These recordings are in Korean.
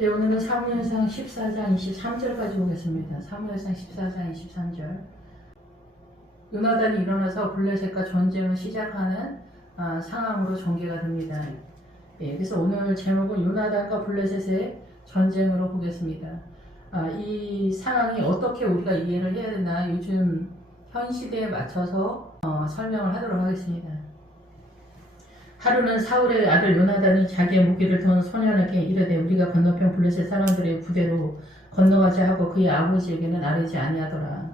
예, 오늘은 사무엘상 14장 23절까지 보겠습니다. 사무엘상 14장 23절. 요나단이 일어나서 블레셋과 전쟁을 시작하는 상황으로 전개가 됩니다. 예, 그래서 오늘 제목은 요나단과 블레셋의 전쟁으로 보겠습니다. 이 상황이 어떻게 우리가 이해를 해야 되나 요즘 현 시대에 맞춰서 설명을 하도록 하겠습니다. 하루는 사울의 아들 요나단이 자기의 무기를 든 소년에게 이르되 우리가 건너편 블레셋 사람들의 부대로 건너가자 하고 그의 아버지에게는 아뢰지 아니하더라.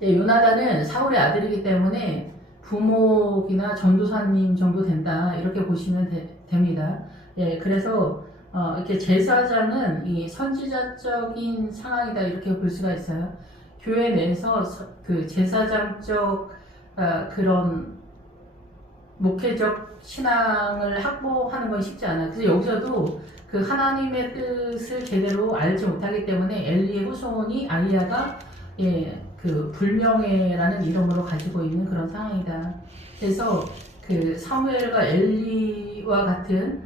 예, 요나단은 사울의 아들이기 때문에 부목이나 전도사님 정도 된다 이렇게 보시면 됩니다. 예, 그래서 이렇게 제사장은 이 선지자적인 상황이다 이렇게 볼 수가 있어요. 교회 내에서 그 제사장적 그런 목회적 신앙을 확보하는 건 쉽지 않아요. 그래서 여기서도 그 하나님의 뜻을 제대로 알지 못하기 때문에 엘리의 후손이 아이야가 그 불명예라는 이름으로 가지고 있는 그런 상황이다. 그래서 그 사무엘과 엘리와 같은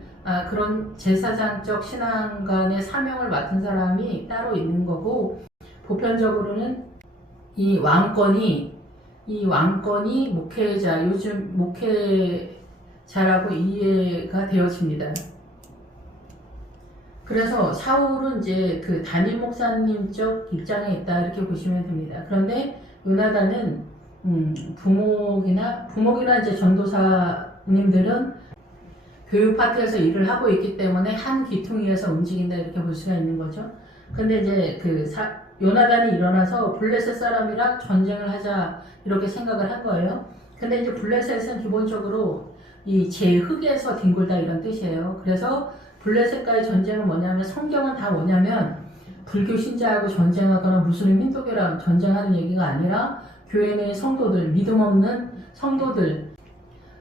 그런 제사장적 신앙관의 사명을 맡은 사람이 따로 있는 거고, 보편적으로는 이 왕권이 목회자, 요즘 목회자라고 이해가 되어집니다. 그래서 사울은 이제 그 담임 목사님적 입장에 있다 이렇게 보시면 됩니다. 그런데 요나단은 부목이나 이제 전도사님들은 교육 파트에서 일을 하고 있기 때문에 한 귀퉁이에서 움직인다 이렇게 볼 수가 있는 거죠. 근데 이제 요나단이 일어나서 블레셋 사람이랑 전쟁을 하자 이렇게 생각을 한 거예요. 근데 이제 블레셋은 기본적으로 이 제흙에서 뒹굴다 이런 뜻이에요. 그래서 블레셋과의 전쟁은 뭐냐면, 성경은 다 뭐냐면 불교 신자하고 전쟁하거나 무슬림 힌두교랑 전쟁하는 얘기가 아니라 교회 내 성도들, 믿음 없는 성도들,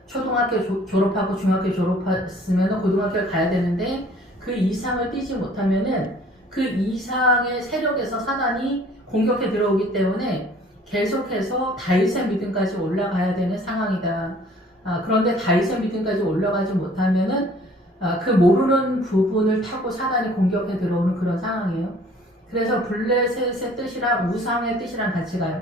초등학교 졸업하고 중학교 졸업했으면 고등학교를 가야 되는데 그 이상을 뛰지 못하면은 그 이상의 세력에서 사단이 공격해 들어오기 때문에 계속해서 다윗의 믿음까지 올라가야 되는 상황이다. 그런데 다윗의 믿음까지 올라가지 못하면은 그 모르는 부분을 타고 사단이 공격해 들어오는 그런 상황이에요. 그래서 블레셋의 뜻이랑 우상의 뜻이랑 같이 가요.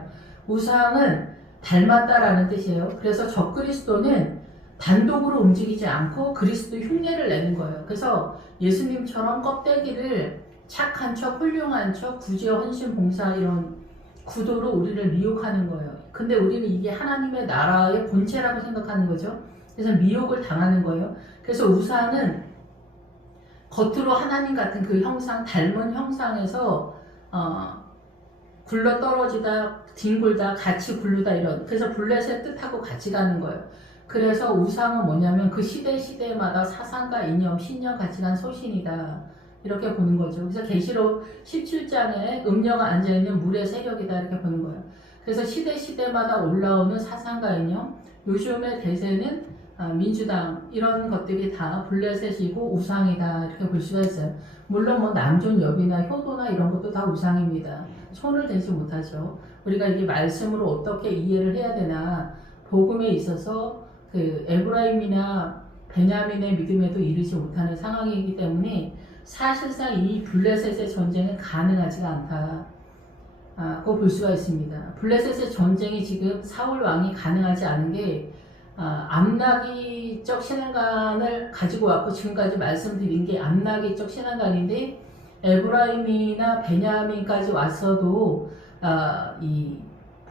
우상은 닮았다라는 뜻이에요. 그래서 적그리스도는 단독으로 움직이지 않고 그리스도 흉내를 내는 거예요. 그래서 예수님처럼 껍데기를 착한 척, 훌륭한 척, 구제, 헌신, 봉사 이런 구도로 우리를 미혹하는 거예요. 근데 우리는 이게 하나님의 나라의 본체라고 생각하는 거죠. 그래서 미혹을 당하는 거예요. 그래서 우상은 겉으로 하나님 같은 그 형상, 닮은 형상에서 굴러 떨어지다, 뒹굴다, 같이 굴르다 이런. 그래서 블레셋 뜻하고 같이 가는 거예요. 그래서 우상은 뭐냐면 그 시대마다 사상과 이념, 신념, 가치관, 소신이다. 이렇게 보는 거죠. 그래서 계시록 17장에 음녀가 앉아있는 물의 세력이다 이렇게 보는 거예요. 그래서 시대마다 올라오는 사상과 이념, 요즘의 대세는 민주당 이런 것들이 다 블레셋이고 우상이다 이렇게 볼 수가 있어요. 물론 뭐 남존여비나 효도나 이런 것도 다 우상입니다. 손을 대지 못하죠. 우리가 이게 말씀으로 어떻게 이해를 해야 되나, 복음에 있어서 그 에브라임이나 베냐민의 믿음에도 이르지 못하는 상황이기 때문에 사실상 이 블레셋의 전쟁은 가능하지가 않다고 볼 수가 있습니다. 블레셋의 전쟁이 지금 사울 왕이 가능하지 않은 게 암나기적 신앙관을 가지고 왔고, 지금까지 말씀드린 게 암나기적 신앙관인데 에브라임이나 베냐민까지 왔어도 이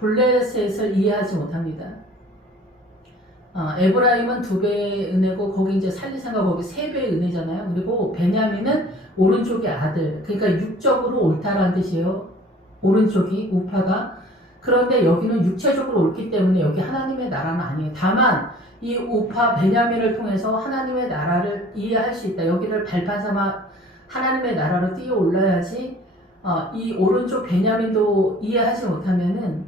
블레셋을 이해하지 못합니다. 에브라임은 2배의 은혜고 거기 이제 살리산과 거기 3배의 은혜잖아요. 그리고 베냐민은 오른쪽의 아들, 그러니까 육적으로 옳다라는 뜻이에요. 오른쪽이 우파가. 그런데 여기는 육체적으로 옳기 때문에 여기 하나님의 나라는 아니에요. 다만 이 우파 베냐민을 통해서 하나님의 나라를 이해할 수 있다. 여기를 발판 삼아 하나님의 나라로 뛰어 올라야지. 이 오른쪽 베냐민도 이해하지 못하면은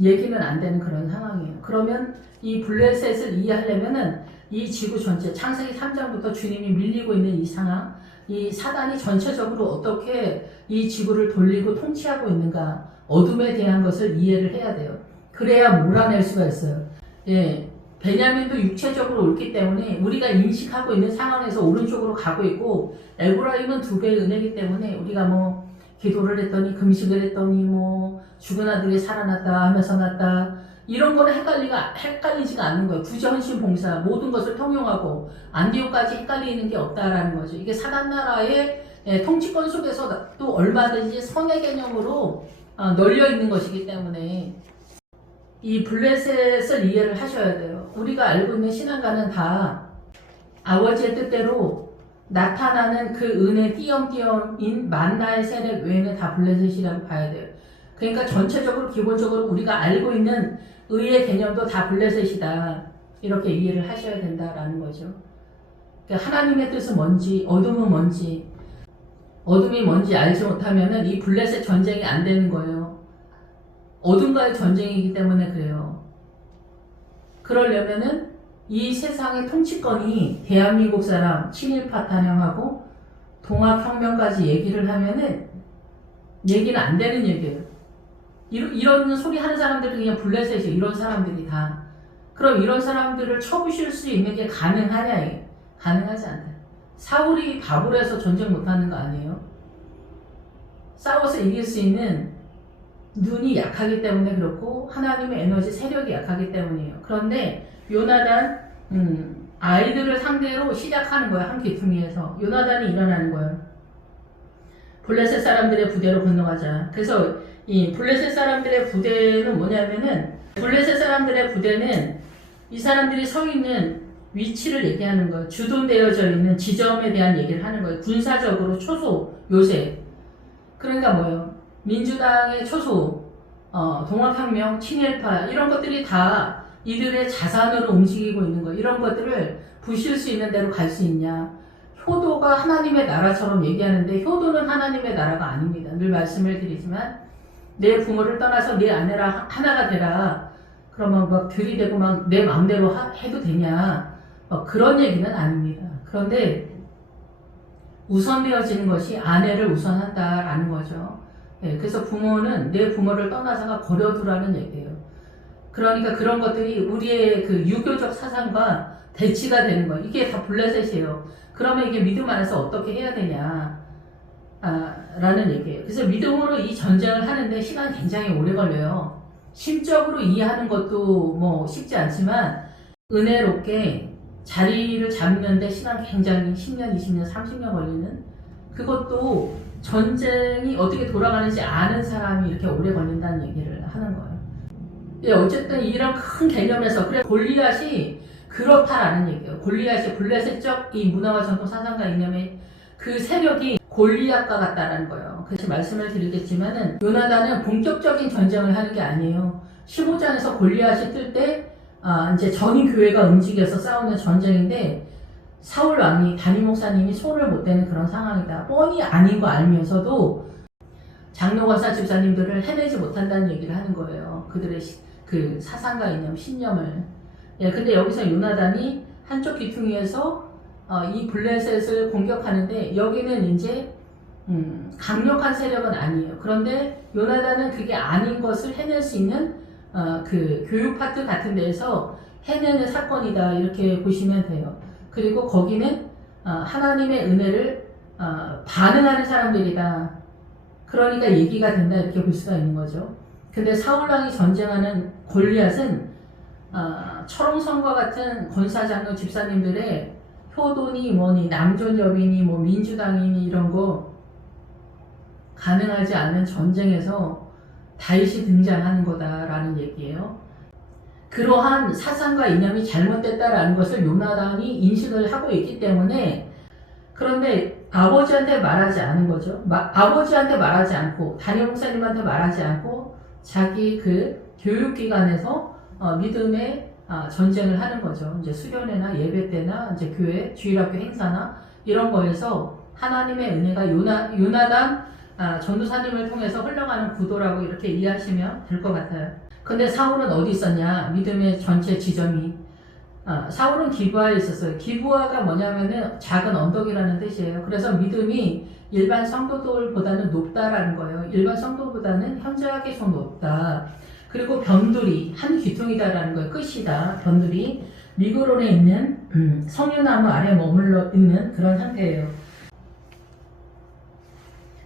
얘기는 안 되는 그런 상황이에요. 그러면 이 블레셋을 이해하려면은 이 지구 전체, 창세기 3장부터 주님이 밀리고 있는 이 상황, 이 사단이 전체적으로 어떻게 이 지구를 돌리고 통치하고 있는가, 어둠에 대한 것을 이해를 해야 돼요. 그래야 몰아낼 수가 있어요. 베냐민도 육체적으로 옳기 때문에 우리가 인식하고 있는 상황에서 오른쪽으로 가고 있고, 에브라임은 2배의 은혜이기 때문에 우리가 뭐 기도를 했더니 금식을 했더니 뭐 죽은 아들이 살아났다 하면서 났다 이런 거는 헷갈리지가 않는 거예요. 구제헌신 봉사 모든 것을 통용하고 안디옥까지 헷갈리는 게 없다라는 거죠. 이게 사단 나라의 통치권 속에서 또 얼마든지 선의 개념으로 널려 있는 것이기 때문에 이 블레셋을 이해를 하셔야 돼요. 우리가 알고 있는 신앙가는 다 아버지의 뜻대로 나타나는 그 은혜 띄엄띄엄인 만나의 세력 외에는 다 블레셋이라고 봐야 돼요. 그러니까 전체적으로 기본적으로 우리가 알고 있는 의의 개념도 다 블레셋이다. 이렇게 이해를 하셔야 된다라는 거죠. 그러니까 하나님의 뜻은 뭔지, 어둠은 뭔지, 어둠이 뭔지 알지 못하면은 이 블레셋 전쟁이 안 되는 거예요. 어둠과의 전쟁이기 때문에 그래요. 그러려면은 이 세상의 통치권이 대한민국 사람 친일파 탄영하고 동학혁명까지 얘기를 하면은 얘기는 안 되는 얘기예요. 이런 소리 하는 사람들은 그냥 블레셋이에요. 이런 사람들이 다. 그럼 이런 사람들을 쳐부실 수 있는 게 가능하냐? 가능하지 않다. 사울이 바보로 해서 전쟁 못하는 거 아니에요? 싸워서 이길 수 있는 눈이 약하기 때문에 그렇고 하나님의 에너지 세력이 약하기 때문이에요. 그런데 요나단 아이들을 상대로 시작하는 거예요. 한 귀퉁이에서 요나단이 일어나는 거예요. 블레셋 사람들의 부대로 건너가자. 그래서 이 블레셋 사람들의 부대는 뭐냐면은 블레셋 사람들의 부대는 이 사람들이 서 있는 위치를 얘기하는 거예요. 주둔되어져 있는 지점에 대한 얘기를 하는 거예요. 군사적으로 초소, 요새. 그러니까 뭐예요? 민주당의 초소, 동학혁명, 친일파 이런 것들이 다 이들의 자산으로 움직이고 있는 거. 이런 것들을 부실 수 있는 대로 갈 수 있냐. 효도가 하나님의 나라처럼 얘기하는데 효도는 하나님의 나라가 아닙니다. 늘 말씀을 드리지만 내 부모를 떠나서 내 아내랑 하나가 되라. 그러면 막 들이대고 막 내 마음대로 해도 되냐. 그런 얘기는 아닙니다. 그런데 우선되어지는 것이 아내를 우선한다라는 거죠. 네, 그래서 부모는 내 부모를 떠나서가 버려두라는 얘기예요. 그러니까 그런 것들이 우리의 그 유교적 사상과 대치가 되는 거예요. 이게 다 블레셋이에요. 그러면 이게 믿음 안에서 어떻게 해야 되냐 라는 얘기예요. 그래서 믿음으로 이 전쟁을 하는데 시간이 굉장히 오래 걸려요. 심적으로 이해하는 것도 뭐 쉽지 않지만 은혜롭게 자리를 잡는데 시간 굉장히 10년, 20년, 30년 걸리는 그것도 전쟁이 어떻게 돌아가는지 아는 사람이 이렇게 오래 걸린다는 얘기를 하는 거예요. 예, 어쨌든 이런 큰 개념에서 그래 골리앗이 그렇다라는 얘기예요. 골리앗이 블레셋적 이 문화와 전통 사상과 이념의 그 세력이 골리앗과 같다라는 거예요. 그래서 말씀을 드리겠지만은 요나단은 본격적인 전쟁을 하는 게 아니에요. 15장에서 골리앗이 뜰 때 이제 전임 교회가 움직여서 싸우는 전쟁인데 사울 왕이 담임 목사님이 손을 못 대는 그런 상황이다. 뻔히 아닌 거 알면서도 장로 권사 집사님들을 해내지 못한다는 얘기를 하는 거예요. 그들의 그 사상과 이념, 신념을. 예, 근데 여기서 요나단이 한쪽 귀퉁이에서 이 블레셋을 공격하는데 여기는 이제 강력한 세력은 아니에요. 그런데 요나단은 그게 아닌 것을 해낼 수 있는 그 교육 파트 같은 데에서 해내는 사건이다 이렇게 보시면 돼요. 그리고 거기는 하나님의 은혜를 반응하는 사람들이다. 그러니까 얘기가 된다 이렇게 볼 수가 있는 거죠. 근데 사울왕이 전쟁하는 골리앗은 철옹성과 같은 권사장로 집사님들의 효도니 뭐니 남존여비니 뭐 민주당이니 이런 거 가능하지 않은 전쟁에서 다윗이 등장하는 거다라는 얘기예요. 그러한 사상과 이념이 잘못됐다라는 것을 요나단이 인식을 하고 있기 때문에 그런데 아버지한테 말하지 않은 거죠. 아버지한테 말하지 않고 담임 목사님한테 말하지 않고 자기 그 교육기관에서 믿음의 전쟁을 하는 거죠. 이제 수련회나 예배 때나 이제 교회 주일학교 행사나 이런 거에서 하나님의 은혜가 요나단 전도사님을 통해서 흘러가는 구도라고 이렇게 이해하시면 될 것 같아요. 근데 사울은 어디 있었냐? 믿음의 전체 지점이 사울은 기브아에 있었어요. 기브아가 뭐냐면은 작은 언덕이라는 뜻이에요. 그래서 믿음이 일반 성도들보다는 높다라는 거예요. 일반 성도보다는 현저하게 좀 높다. 그리고 변두리, 한 귀퉁이다라는 거예요. 끝이다. 변두리. 미그론에 있는 석류나무 아래에 머물러 있는 그런 상태예요.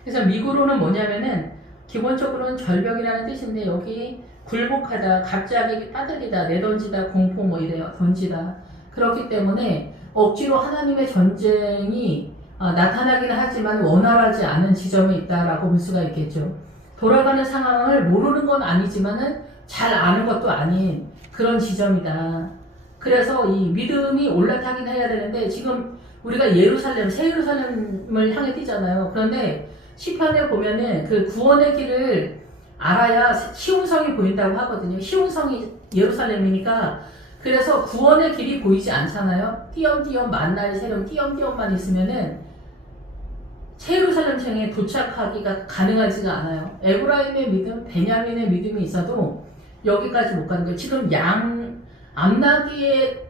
그래서 미그론은 뭐냐면은 기본적으로는 절벽이라는 뜻인데 여기 굴복하다, 갑자기 빠뜨리다, 내던지다, 공포 뭐 이래요. 던지다. 그렇기 때문에 억지로 하나님의 전쟁이 나타나기는 하지만 원활하지 않은 지점에 있다라고 볼 수가 있겠죠. 돌아가는 상황을 모르는 건 아니지만은 잘 아는 것도 아닌 그런 지점이다. 그래서 이 믿음이 올라타긴 해야 되는데 지금 우리가 예루살렘, 새 예루살렘을 향해 뛰잖아요. 그런데 시편에 보면은 그 구원의 길을 알아야 시온성이 보인다고 하거든요. 시온성이 예루살렘이니까 그래서 구원의 길이 보이지 않잖아요. 띄엄띄엄 만나의 세력 띄엄띄엄만 있으면은 새 예루살렘성에 도착하기가 가능하지가 않아요. 에브라임의 믿음, 베냐민의 믿음이 있어도 여기까지 못 가는 거예요. 지금 암나기에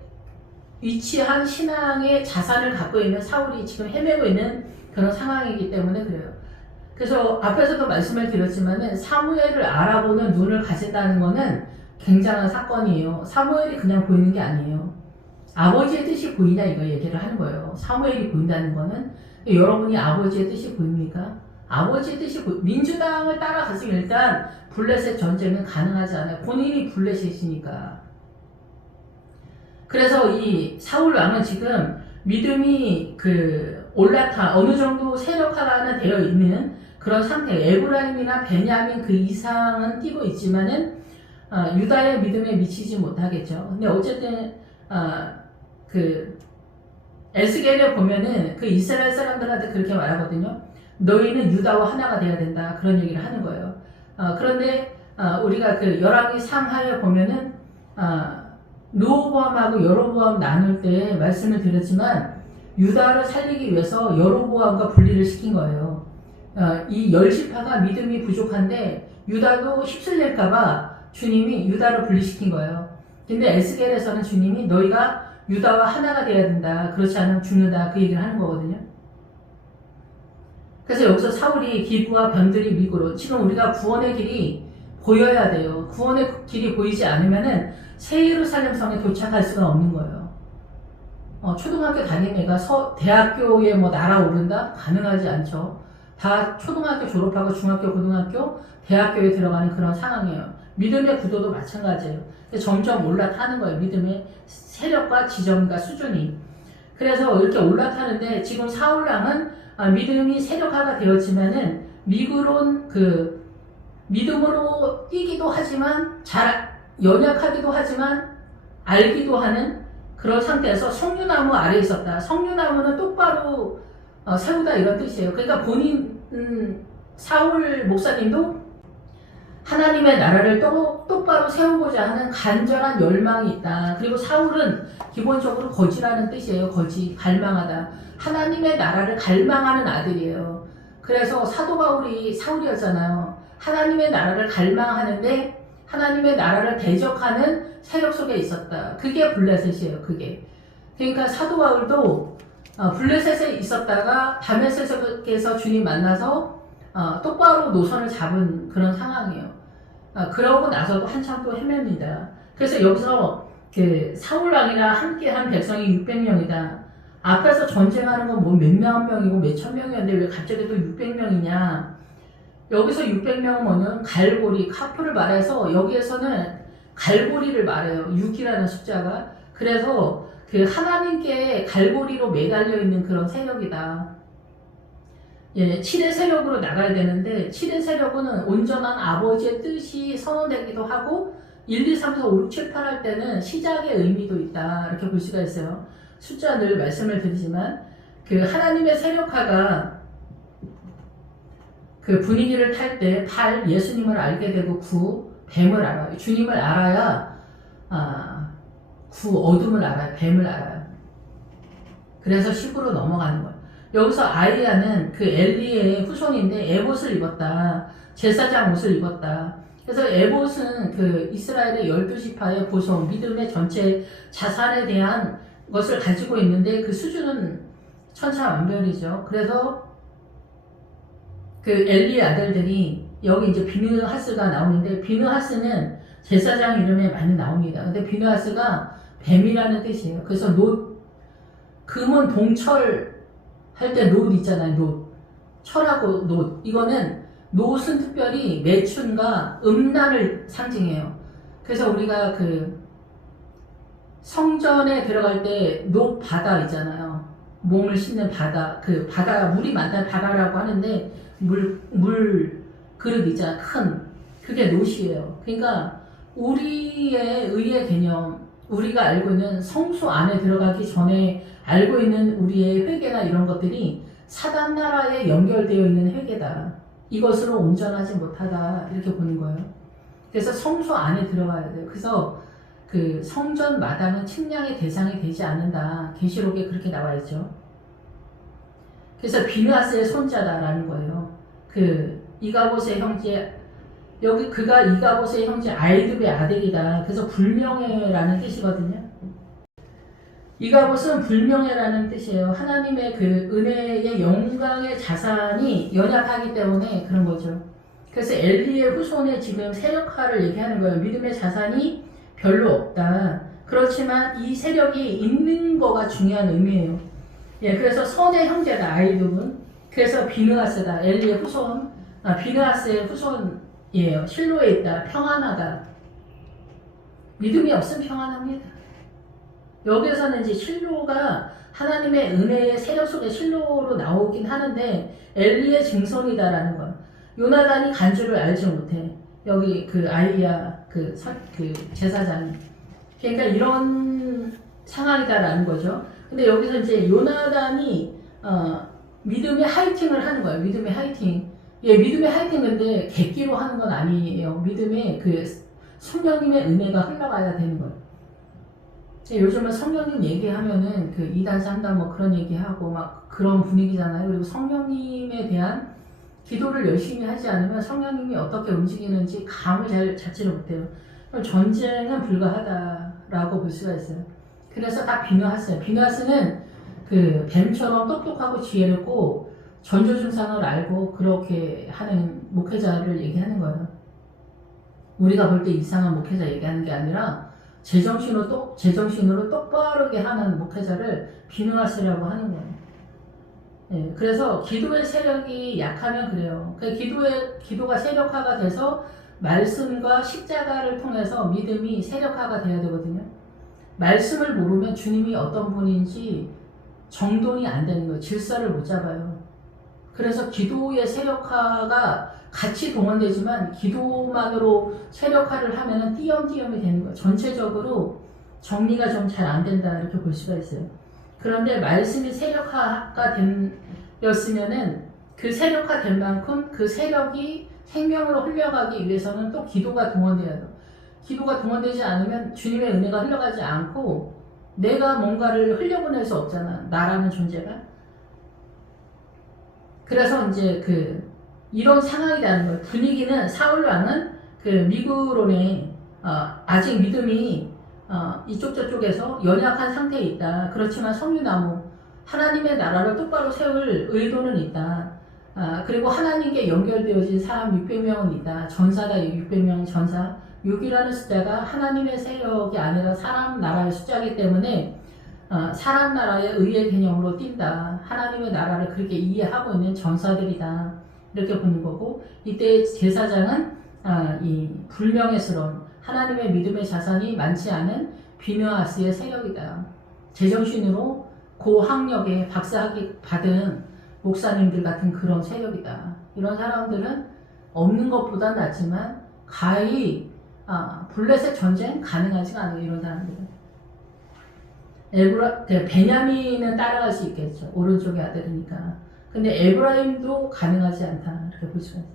위치한 신앙의 자산을 갖고 있는 사울이 지금 헤매고 있는 그런 상황이기 때문에 그래요. 그래서 앞에서도 말씀을 드렸지만은 사무엘을 알아보는 눈을 가진다는 거는 굉장한 사건이에요. 사무엘이 그냥 보이는 게 아니에요. 아버지의 뜻이 보이냐 이거 얘기를 하는 거예요. 사무엘이 보인다는 거는 여러분이 아버지의 뜻이 보입니까? 아버지의 뜻이 민주당을 따라갔으면 일단 블레셋 전쟁은 가능하지 않아요. 본인이 블레셋이니까. 그래서 이 사울 왕은 지금 믿음이 올라타 어느 정도 세력화가 되어 있는 그런 상태. 에브라임이나 베냐민 그 이상은 뛰고 있지만은 유다의 믿음에 미치지 못하겠죠. 근데 어쨌든 에스겔에 보면은 그 이스라엘 사람들한테 그렇게 말하거든요. 너희는 유다와 하나가 되어야 된다. 그런 얘기를 하는 거예요. 그런데 우리가 그 열왕기 상하에 보면은 르호보암하고 여로보암 나눌 때 말씀을 드렸지만 유다를 살리기 위해서 여로보암과 분리를 시킨 거예요. 이 열지파가 믿음이 부족한데 유다도 휩쓸릴까봐 주님이 유다를 분리시킨 거예요. 근데 에스겔에서는 주님이 너희가 유다와 하나가 되어야 된다. 그렇지 않으면 죽는다. 그 얘기를 하는 거거든요. 그래서 여기서 사울이 기브와 변들이 미고로 지금 우리가 구원의 길이 보여야 돼요. 구원의 길이 보이지 않으면은 새 예루살렘 성에 도착할 수가 없는 거예요. 초등학교 다니는 애가 대학교에 뭐 날아오른다? 가능하지 않죠. 다 초등학교 졸업하고 중학교, 고등학교, 대학교에 들어가는 그런 상황이에요. 믿음의 구도도 마찬가지예요. 점점 올라타는 거예요. 믿음의 세력과 지점과 수준이. 그래서 이렇게 올라타는데 지금 사울왕은 믿음이 세력화가 되었지만은 미그론 믿음으로 뛰기도 하지만 연약하기도 하지만 알기도 하는 그런 상태에서 석류나무 아래에 있었다. 석류나무는 똑바로 세우다 이런 뜻이에요. 그러니까 사울 목사님도 하나님의 나라를 똑바로 세우고자 하는 간절한 열망이 있다. 그리고 사울은 기본적으로 거지라는 뜻이에요. 거지, 갈망하다. 하나님의 나라를 갈망하는 아들이에요. 그래서 사도 바울이 사울이었잖아요. 하나님의 나라를 갈망하는데 하나님의 나라를 대적하는 세력 속에 있었다. 그게 블레셋이에요. 그게. 그러니까 사도 바울도 블레셋에 있었다가 다메섹에서 주님 만나서 똑바로 노선을 잡은 그런 상황이에요. 그러고 나서도 한참 또 헤맵니다. 그래서 여기서 사울왕이랑 함께한 백성이 600명이다. 앞에서 전쟁하는 건 뭐 몇만 명이고 몇천 명이었는데 왜 갑자기 또 600명이냐. 여기서 600명은 뭐냐면 갈고리, 카프를 말해서 여기에서는 갈고리를 말해요. 6이라는 숫자가. 그래서 하나님께 갈고리로 매달려 있는 그런 세력이다. 7의 세력으로 나가야 되는데 7의 세력은 온전한 아버지의 뜻이 선언되기도 하고 1, 2, 3, 4, 5, 6, 7, 8 할 때는 시작의 의미도 있다. 이렇게 볼 수가 있어요. 숫자 늘 말씀을 드리지만 하나님의 세력화가 분위기를 탈 때 8, 예수님을 알게 되고 9, 뱀을 알아요. 주님을 알아야 9, 어둠을 알아요. 뱀을 알아요. 그래서 10으로 넘어가는 거예요. 여기서 아이야는 엘리의 후손인데 에봇을 입었다. 제사장 옷을 입었다. 그래서 에봇은 이스라엘의 12지파의 보성, 믿음의 전체 자산에 대한 것을 가지고 있는데 그 수준은 천차만별이죠. 그래서 엘리의 아들들이 여기 이제 비느하스가 나오는데 비느하스는 제사장 이름에 많이 나옵니다. 근데 비누아스가 뱀이라는 뜻이에요. 그래서 놋, 금은 동철 할 때 놋 있잖아요. 놋. 철하고 놋. 이거는 놋은 특별히 매춘과 음란을 상징해요. 그래서 우리가 그 성전에 들어갈 때 놋 바다 있잖아요. 몸을 씻는 바다, 그 바다, 물이 많다는 바다라고 하는데 물 그릇 있잖아요. 큰. 그게 놋이에요. 그러니까 우리의 의의 개념, 우리가 알고 있는 성수 안에 들어가기 전에 알고 있는 우리의 회개나 이런 것들이 사단 나라에 연결되어 있는 회개다. 이것으로 온전하지 못하다. 이렇게 보는 거예요. 그래서 성수 안에 들어가야 돼요. 그래서 그 성전 마당은 측량의 대상이 되지 않는다. 계시록에 그렇게 나와 있죠. 그래서 비느하스의 손자다라는 거예요. 그 이가봇의 형제, 여기 그가 이가봇의 형제 아이두의 아들이다. 그래서 불명예라는 뜻이거든요. 이가봇은 불명예라는 뜻이에요. 하나님의 그 은혜의 영광의 자산이 연약하기 때문에 그런 거죠. 그래서 엘리의 후손의 지금 세력화를 얘기하는 거예요. 믿음의 자산이 별로 없다. 그렇지만 이 세력이 있는 거가 중요한 의미예요. 예, 그래서 선의 형제다, 아이두는. 그래서 비느하스다, 엘리의 후손, 비느하스의 후손이에요. 실로에 있다, 평안하다. 믿음이 없으면 평안합니다. 여기에서는 이제 실로가 하나님의 은혜의 세력 속에 실로로 나오긴 하는데 엘리의 증손이다라는 거예요. 요나단이 간주를 알지 못해. 여기 그 아이야 그 제사장이. 그러니까 이런 상황이다라는 거죠. 근데 여기서 이제 요나단이 믿음의 하이팅을 하는 거예요. 믿음의 하이팅. 예, 믿음의 하이팅 근데 객기로 하는 건 아니에요. 믿음의 그 성령님의 은혜가 흘러가야 되는 거예요. 요즘은 성령님 얘기하면은 그 2단, 3단 뭐 그런 얘기하고 막 그런 분위기잖아요. 그리고 성령님에 대한 기도를 열심히 하지 않으면 성령님이 어떻게 움직이는지 감을 잘 잡지를 못해요. 그럼 전쟁은 불가하다라고 볼 수가 있어요. 그래서 다 비누하스예요. 비누하스는 그 뱀처럼 똑똑하고 지혜롭고 전조증상을 알고 그렇게 하는 목회자를 얘기하는 거예요. 우리가 볼 때 이상한 목회자 얘기하는 게 아니라 제정신으로 똑바르게 하는 목회자를 비누하스라고 하는 거예요. 예, 그래서 기도의 세력이 약하면 그래요. 기도가 세력화가 돼서 말씀과 십자가를 통해서 믿음이 세력화가 돼야 되거든요. 말씀을 모르면 주님이 어떤 분인지 정돈이 안 되는 거예요. 질서를 못 잡아요. 그래서 기도의 세력화가 같이 동원되지만 기도만으로 세력화를 하면은 띄엄띄엄이 되는 거예요. 전체적으로 정리가 좀 잘 안 된다 이렇게 볼 수가 있어요. 그런데 말씀이 세력화가 되었으면은 그 세력화된 만큼 그 세력이 생명으로 흘러가기 위해서는 또 기도가 동원돼야 돼요. 기도가 동원되지 않으면 주님의 은혜가 흘러가지 않고 내가 뭔가를 흘려보낼 수 없잖아. 나라는 존재가. 그래서 이제 이런 상황이라는 거예요. 분위기는 사울 왕은 그 미그론에 아직 믿음이 이쪽 저쪽에서 연약한 상태에 있다. 그렇지만 석류나무 하나님의 나라를 똑바로 세울 의도는 있다. 그리고 하나님께 연결되어진 사람 600명은 있다. 전사다. 600명 전사. 6이라는 숫자가 하나님의 세력이 아니라 사람 나라의 숫자이기 때문에 사람 나라의 의의 개념으로 띈다. 하나님의 나라를 그렇게 이해하고 있는 전사들이다. 이렇게 보는 거고, 이때 제사장은 이 불명예스러운 하나님의 믿음의 자산이 많지 않은 비느하스의 세력이다. 제정신으로 고학력에 박사학위 받은 목사님들 같은 그런 세력이다. 이런 사람들은 없는 것보다 낫지만 가히 블레셋 전쟁 가능하지가 않아요. 이런 사람들은. 베냐민은 따라갈 수 있겠죠. 오른쪽의 아들이니까. 근데 에브라임도 가능하지 않다. 이렇게 볼 수가 있어요.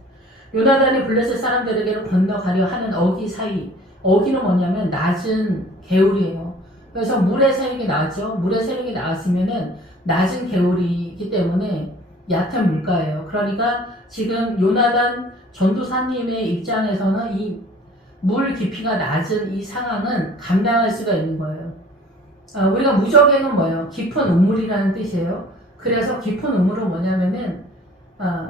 요나단이 블레셋 사람들에게로 건너가려 하는 어기 사이. 어기는 뭐냐면 낮은 개울이에요. 그래서 물의 세력이 나왔죠. 물의 세력이 나왔으면은 낮은 개울이기 때문에 얕은 물가예요. 그러니까 지금 요나단 전도사님의 입장에서는 이 물 깊이가 낮은 이 상황은 감당할 수가 있는 거예요. 우리가 무적에는 뭐예요? 깊은 우물이라는 뜻이에요. 그래서 깊은 우물은 뭐냐면은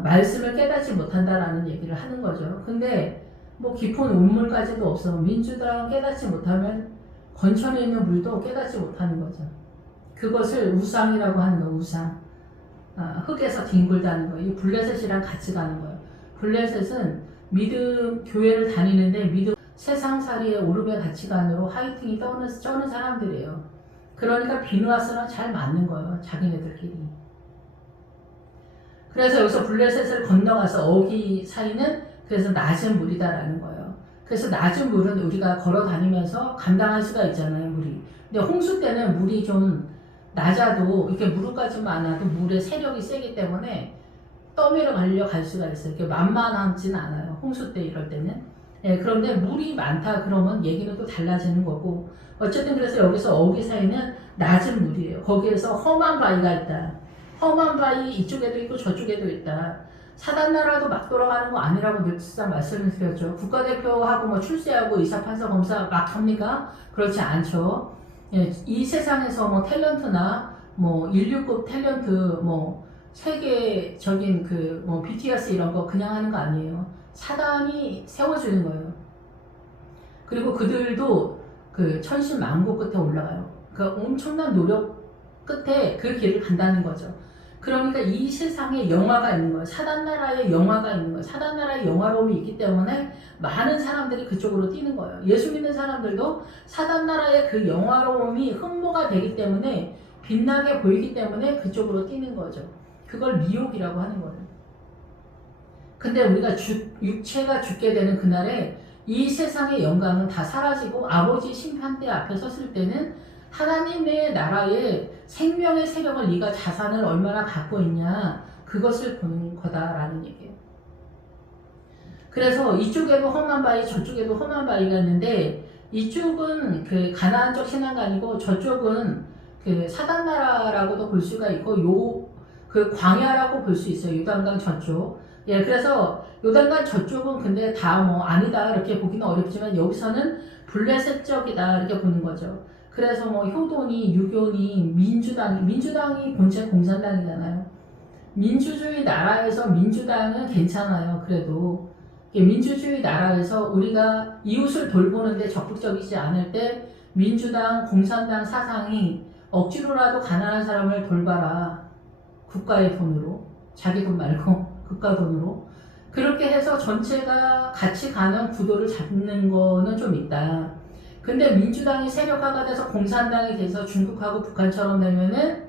말씀을 깨닫지 못한다라는 얘기를 하는 거죠. 근데 뭐 깊은 운물까지도 없어. 민주당은 깨닫지 못하면 건천에 있는 물도 깨닫지 못하는 거죠. 그것을 우상이라고 하는 거예요. 우상. 흙에서 뒹굴다는 거예요. 이 블레셋이랑 같이 가는 거예요. 블레셋은 믿음 교회를 다니는데 믿음 세상살이의 오름의 가치관으로 하이팅이 쩌는 사람들이에요. 그러니까 비누아스랑 잘 맞는 거예요. 자기네들끼리. 그래서 여기서 블레셋을 건너가서 어기 사이는 그래서 낮은 물이다라는 거예요. 그래서 낮은 물은 우리가 걸어 다니면서 감당할 수가 있잖아요, 물이. 근데 홍수 때는 물이 좀 낮아도 이렇게 무릎까지만 안 와도 물의 세력이 세기 때문에 떠밀어 가려 갈 수가 있어요. 이렇게 만만하지는 않아요. 홍수 때 이럴 때는. 예, 그런데 물이 많다 그러면 얘기는 또 달라지는 거고. 어쨌든 그래서 여기서 어기 사이는 낮은 물이에요. 거기에서 험한 바위가 있다. 험한 바위 이쪽에도 있고 저쪽에도 있다. 사단나라도 막 돌아가는 거 아니라고 늘상 말씀을 드렸죠. 국가대표하고 뭐 출세하고 이사 판사 검사 막 합니까? 그렇지 않죠. 예, 이 세상에서 뭐 탤런트나 뭐 인류급 탤런트 뭐 세계적인 그 뭐 BTS 이런 거 그냥 하는 거 아니에요. 사단이 세워주는 거예요. 그리고 그들도 그 천신만고 끝에 올라가요. 그 엄청난 노력 끝에 그 길을 간다는 거죠. 그러니까 이 세상에 영화가 있는 거예요. 사단나라의 영화가 있는 거예요. 사단나라의 영화로움이 있기 때문에 많은 사람들이 그쪽으로 뛰는 거예요. 예수 믿는 사람들도 사단나라의 그 영화로움이 흠모가 되기 때문에 빛나게 보이기 때문에 그쪽으로 뛰는 거죠. 그걸 미혹이라고 하는 거예요. 근데 우리가 육체가 죽게 되는 그날에 이 세상의 영광은 다 사라지고 아버지 심판대 앞에 섰을 때는 하나님의 나라의 생명의 세력을 네가 자산을 얼마나 갖고 있냐 그것을 보는 거다라는 얘기예요. 그래서 이쪽에도 험한 바위 저쪽에도 험한 바위가 있는데 이쪽은 그 가나안 쪽 신앙간이고 저쪽은 그 사단나라라고도 볼 수가 있고 그 광야라고 볼 수 있어요. 요단강 저쪽. 예, 그래서 요단강 저쪽은 근데 다 뭐 아니다 이렇게 보기는 어렵지만 여기서는 블레셋 쪽이다 이렇게 보는 거죠. 그래서 뭐 효도니 유교니 민주당이 본체 공산당이잖아요. 민주주의 나라에서 민주당은 괜찮아요. 그래도 민주주의 나라에서 우리가 이웃을 돌보는데 적극적이지 않을 때 민주당 공산당 사상이 억지로라도 가난한 사람을 돌봐라. 국가의 돈으로 자기 돈 말고 국가 돈으로 그렇게 해서 전체가 같이 가는 구도를 잡는 거는 좀 있다. 근데 민주당이 세력화가 돼서 공산당이 돼서 중국하고 북한처럼 되면은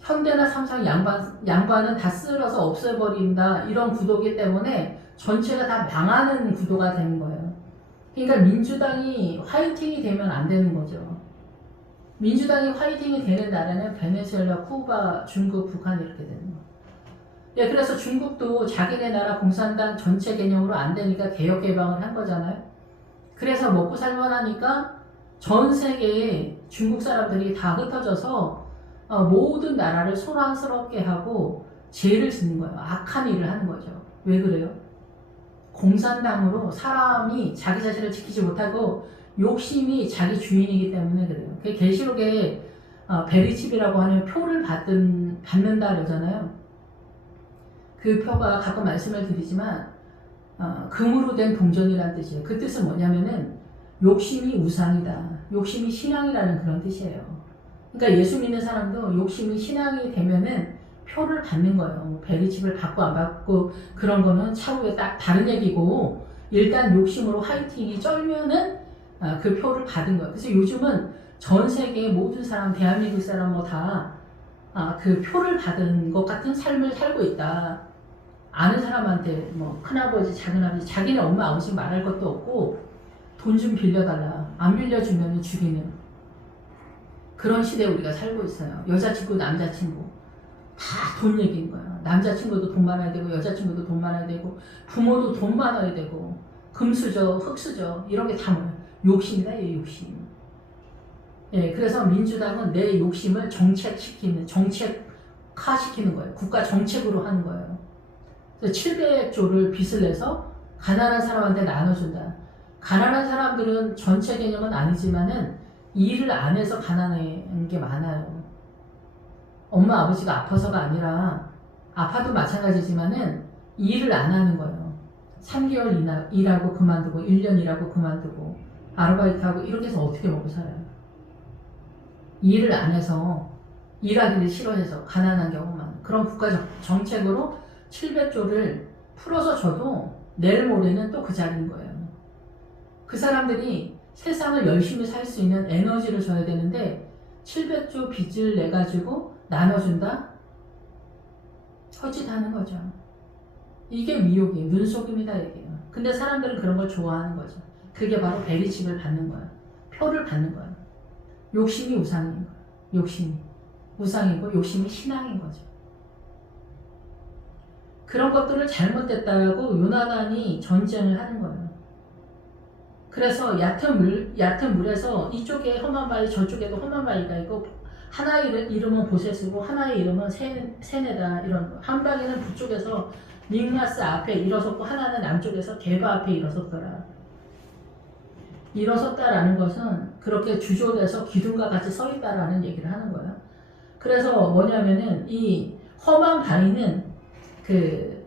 현대나 삼성 양반은 다 쓸어서 없애버린다 이런 구도기 때문에 전체가 다 망하는 구도가 되는 거예요. 그러니까 민주당이 화이팅이 되면 안 되는 거죠. 민주당이 화이팅이 되는 나라는 베네수엘라, 쿠바, 중국, 북한 이렇게 되는 거예요. 예, 그래서 중국도 자기네 나라 공산당 전체 개념으로 안 되니까 개혁 개방을 한 거잖아요. 그래서 먹고 살만하니까 전 세계에 중국 사람들이 다 흩어져서 모든 나라를 소란스럽게 하고 죄를 짓는 거예요. 악한 일을 하는 거죠. 왜 그래요? 공산당으로 사람이 자기 자신을 지키지 못하고 욕심이 자기 주인이기 때문에 그래요. 그 계시록에 베리칩이라고 하는 표를 받는다 그러잖아요. 그 표가 가끔 말씀을 드리지만 금으로 된 동전이라는 뜻이에요. 그 뜻은 뭐냐면은 욕심이 우상이다. 욕심이 신앙이라는 그런 뜻이에요. 그러니까 예수 믿는 사람도 욕심이 신앙이 되면은 표를 받는 거예요. 베리칩을 받고 안 받고 그런 거는 차후에 딱 다른 얘기고 일단 욕심으로 화이팅이 쩔면은 그 표를 받은 거예요. 그래서 요즘은 전 세계 모든 사람, 대한민국 사람 뭐 다 그 표를 받은 것 같은 삶을 살고 있다. 아는 사람한테 뭐 큰아버지, 작은아버지, 자기네 엄마, 아버지 말할 것도 없고 돈 좀 빌려달라. 안 빌려주면 죽이는 그런 시대에 우리가 살고 있어요. 여자친구, 남자친구 다 돈 얘기인 거야. 남자친구도 돈 많아야 되고 여자친구도 돈 많아야 되고 부모도 돈 많아야 되고 금수저, 흙수저 이런 게 다 뭐야. 욕심이다, 이 욕심. 예, 그래서 민주당은 내 욕심을 정책화시키는 거예요. 국가 정책으로 하는 거예요. 그래서 700조를 빚을 내서 가난한 사람한테 나눠준다. 가난한 사람들은 전체 개념은 아니지만은 일을 안 해서 가난한 게 많아요. 엄마 아버지가 아파서가 아니라 아파도 마찬가지지만은 일을 안 하는 거예요. 3개월 일하고 그만두고 1년 일하고 그만두고 아르바이트하고 이렇게 해서 어떻게 먹고 살아요? 일을 안 해서 일하기를 싫어해서 가난한 경우만 그런 국가 정책으로 700조를 풀어서 줘도 내일 모레는 또 그 자리인 거예요. 그 사람들이 세상을 열심히 살 수 있는 에너지를 줘야 되는데 700조 빚을 내가지고 나눠준다? 헛짓하는 거죠. 이게 미혹이에요. 눈속임이다 얘기예요. 근데 사람들은 그런 걸 좋아하는 거죠. 그게 바로 베리칩을 받는 거예요. 표를 받는 거예요. 욕심이 우상인 거예요. 욕심이 우상이고 욕심이 신앙인 거죠. 그런 것들을 잘못됐다고 요나단이 전쟁을 하는 거예요. 그래서 얕은 물에서 이쪽에 험한 바위 저쪽에도 험한 바위가 있고 하나의 이름은 보셋이고 하나의 이름은 세네다. 이런 한 바위는 북쪽에서 믹마스 앞에 일어섰고 하나는 남쪽에서 게바 앞에 일어섰더라. 일어섰다라는 것은 그렇게 주저돼서 기둥과 같이 서 있다라는 얘기를 하는 거예요. 그래서 뭐냐면은 이 험한 바위는 그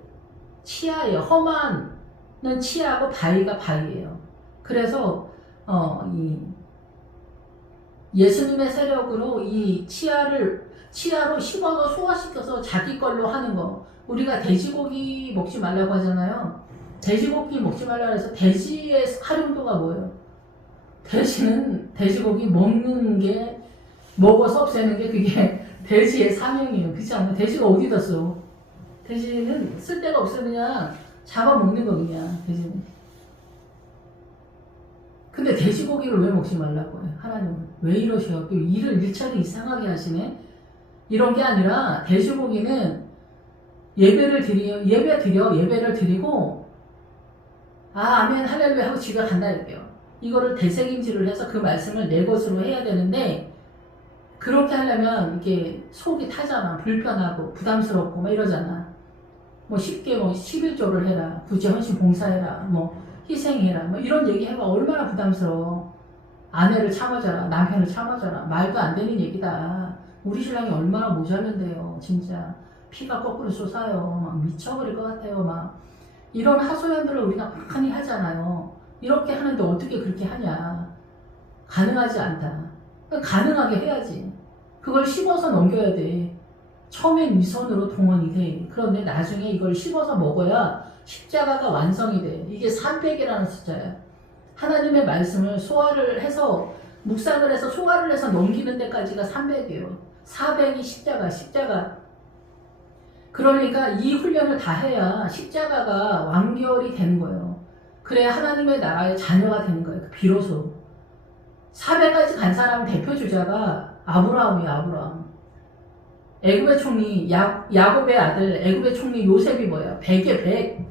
치아예요. 험한은 치아고 바위가 바위예요. 그래서 이 예수님의 세력으로 이 치아로 씹어서 소화시켜서 자기 걸로 하는 거. 우리가 돼지고기 먹지 말라고 하잖아요. 돼지고기 먹지 말라고 해서 돼지의 활용도가 뭐예요? 돼지는 돼지고기 먹는 게 먹어서 없애는 게 그게 돼지의 사명이에요. 그렇지 않아요? 돼지가 어디다 써? 돼지는 쓸 데가 없어 그냥 잡아먹는 거 그냥 돼지는. 근데 돼지고기를 왜 먹지 말라고 해요? 하나님은 왜 이러셔요? 또 일처리 이상하게 하시네. 이런 게 아니라 돼지고기는 예배를 드리고 아멘 할렐루야 하고 집에 간다 이게요. 이거를 대책임질을 해서 그 말씀을 내 것으로 해야 되는데 그렇게 하려면 이게 속이 타잖아. 불편하고 부담스럽고 막 이러잖아. 뭐 쉽게 11조를 해라. 구제 헌신 봉사해라. 뭐 희생해라. 뭐 이런 얘기 해봐. 얼마나 부담스러워. 아내를 참아줘라. 남편을 참아줘라. 말도 안 되는 얘기다. 우리 신랑이 얼마나 모자른데요. 진짜 피가 거꾸로 솟아요. 막 미쳐버릴 것 같아요. 막 이런 하소연들을 우리가 많이 하잖아요. 이렇게 하는데 어떻게 그렇게 하냐. 가능하지 않다. 가능하게 해야지. 그걸 씹어서 넘겨야 돼. 처음엔 위선으로 동원이 돼. 그런데 나중에 이걸 씹어서 먹어야 십자가가 완성이 돼. 이게 300이라는 숫자야. 하나님의 말씀을 소화를 해서 묵상을 해서 소화를 해서 넘기는 데까지가 300이에요. 400이 십자가. 그러니까 이 훈련을 다 해야 십자가가 완결이 되는 거예요. 그래야 하나님의 나라의 자녀가 되는 거예요. 비로소. 400까지 간 사람 대표 주자가 아브라함이에요. 아브라함. 애굽의 총리 야곱의 아들 애굽의 총리 요셉이 뭐예요? 100에 100.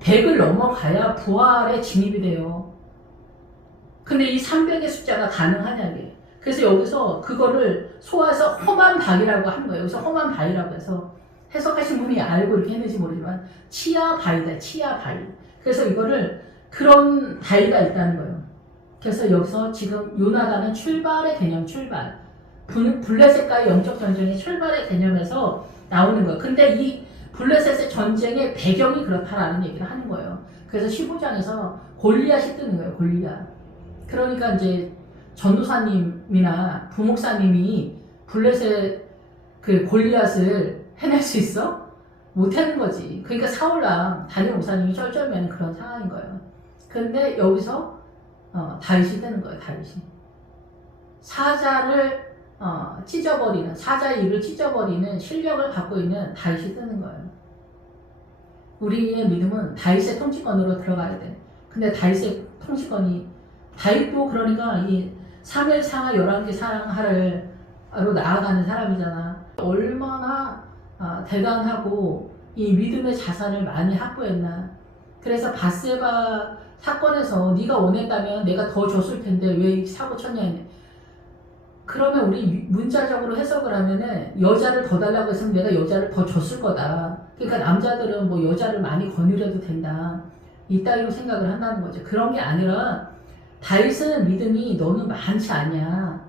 100을 넘어가야 부활에 진입이 돼요. 근데 이 300의 숫자가 가능하냐 이게. 그래서 여기서 그거를 소화해서 험한 바위라고 하는 거예요. 여기서 험한 바위라고 해서 해석하신 분이 알고 이렇게 했는지 모르지만 치아 바위다. 치아 바위. 그래서 이거를 그런 바위가 있다는 거예요. 그래서 여기서 지금 요나단은 출발의 개념, 출발. 블레셋과의 영적 전쟁의 출발의 개념에서 나오는 거예요. 근데 이 블레셋의 전쟁의 배경이 그렇다라는 얘기를 하는 거예요. 그래서 15장에서 골리앗이 뜨는 거예요. 골리앗. 그러니까 이제 전도사님이나 부목사님이 블레셋 그 골리앗을 해낼 수 있어? 못하는 거지. 그러니까 사울랑 담임 목사님이 쩔쩔매는 그런 상황인 거예요. 근데 여기서 다윗이 되는 거예요. 다윗이. 사자의 입을 찢어버리는 실력을 갖고 있는 다윗이 뜨는 거예요. 우리의 믿음은 다윗의 통치권으로 들어가야 돼. 근데 다윗의 통치권이 다윗도 그러니까 이 사무엘상하 11개 상하로 나아가는 사람이잖아. 얼마나 대단하고 이 믿음의 자산을 많이 확보했나. 그래서 바세바 사건에서 네가 원했다면 내가 더 줬을 텐데 왜 사고 쳤냐. 그러면 우리 문자적으로 해석을 하면은 여자를 더 달라고 했으면 내가 여자를 더 줬을 거다. 그러니까 남자들은 뭐 여자를 많이 거느려도 된다. 이따위로 생각을 한다는 거죠. 그런 게 아니라 다윗은 믿음이 너는 많지 않냐.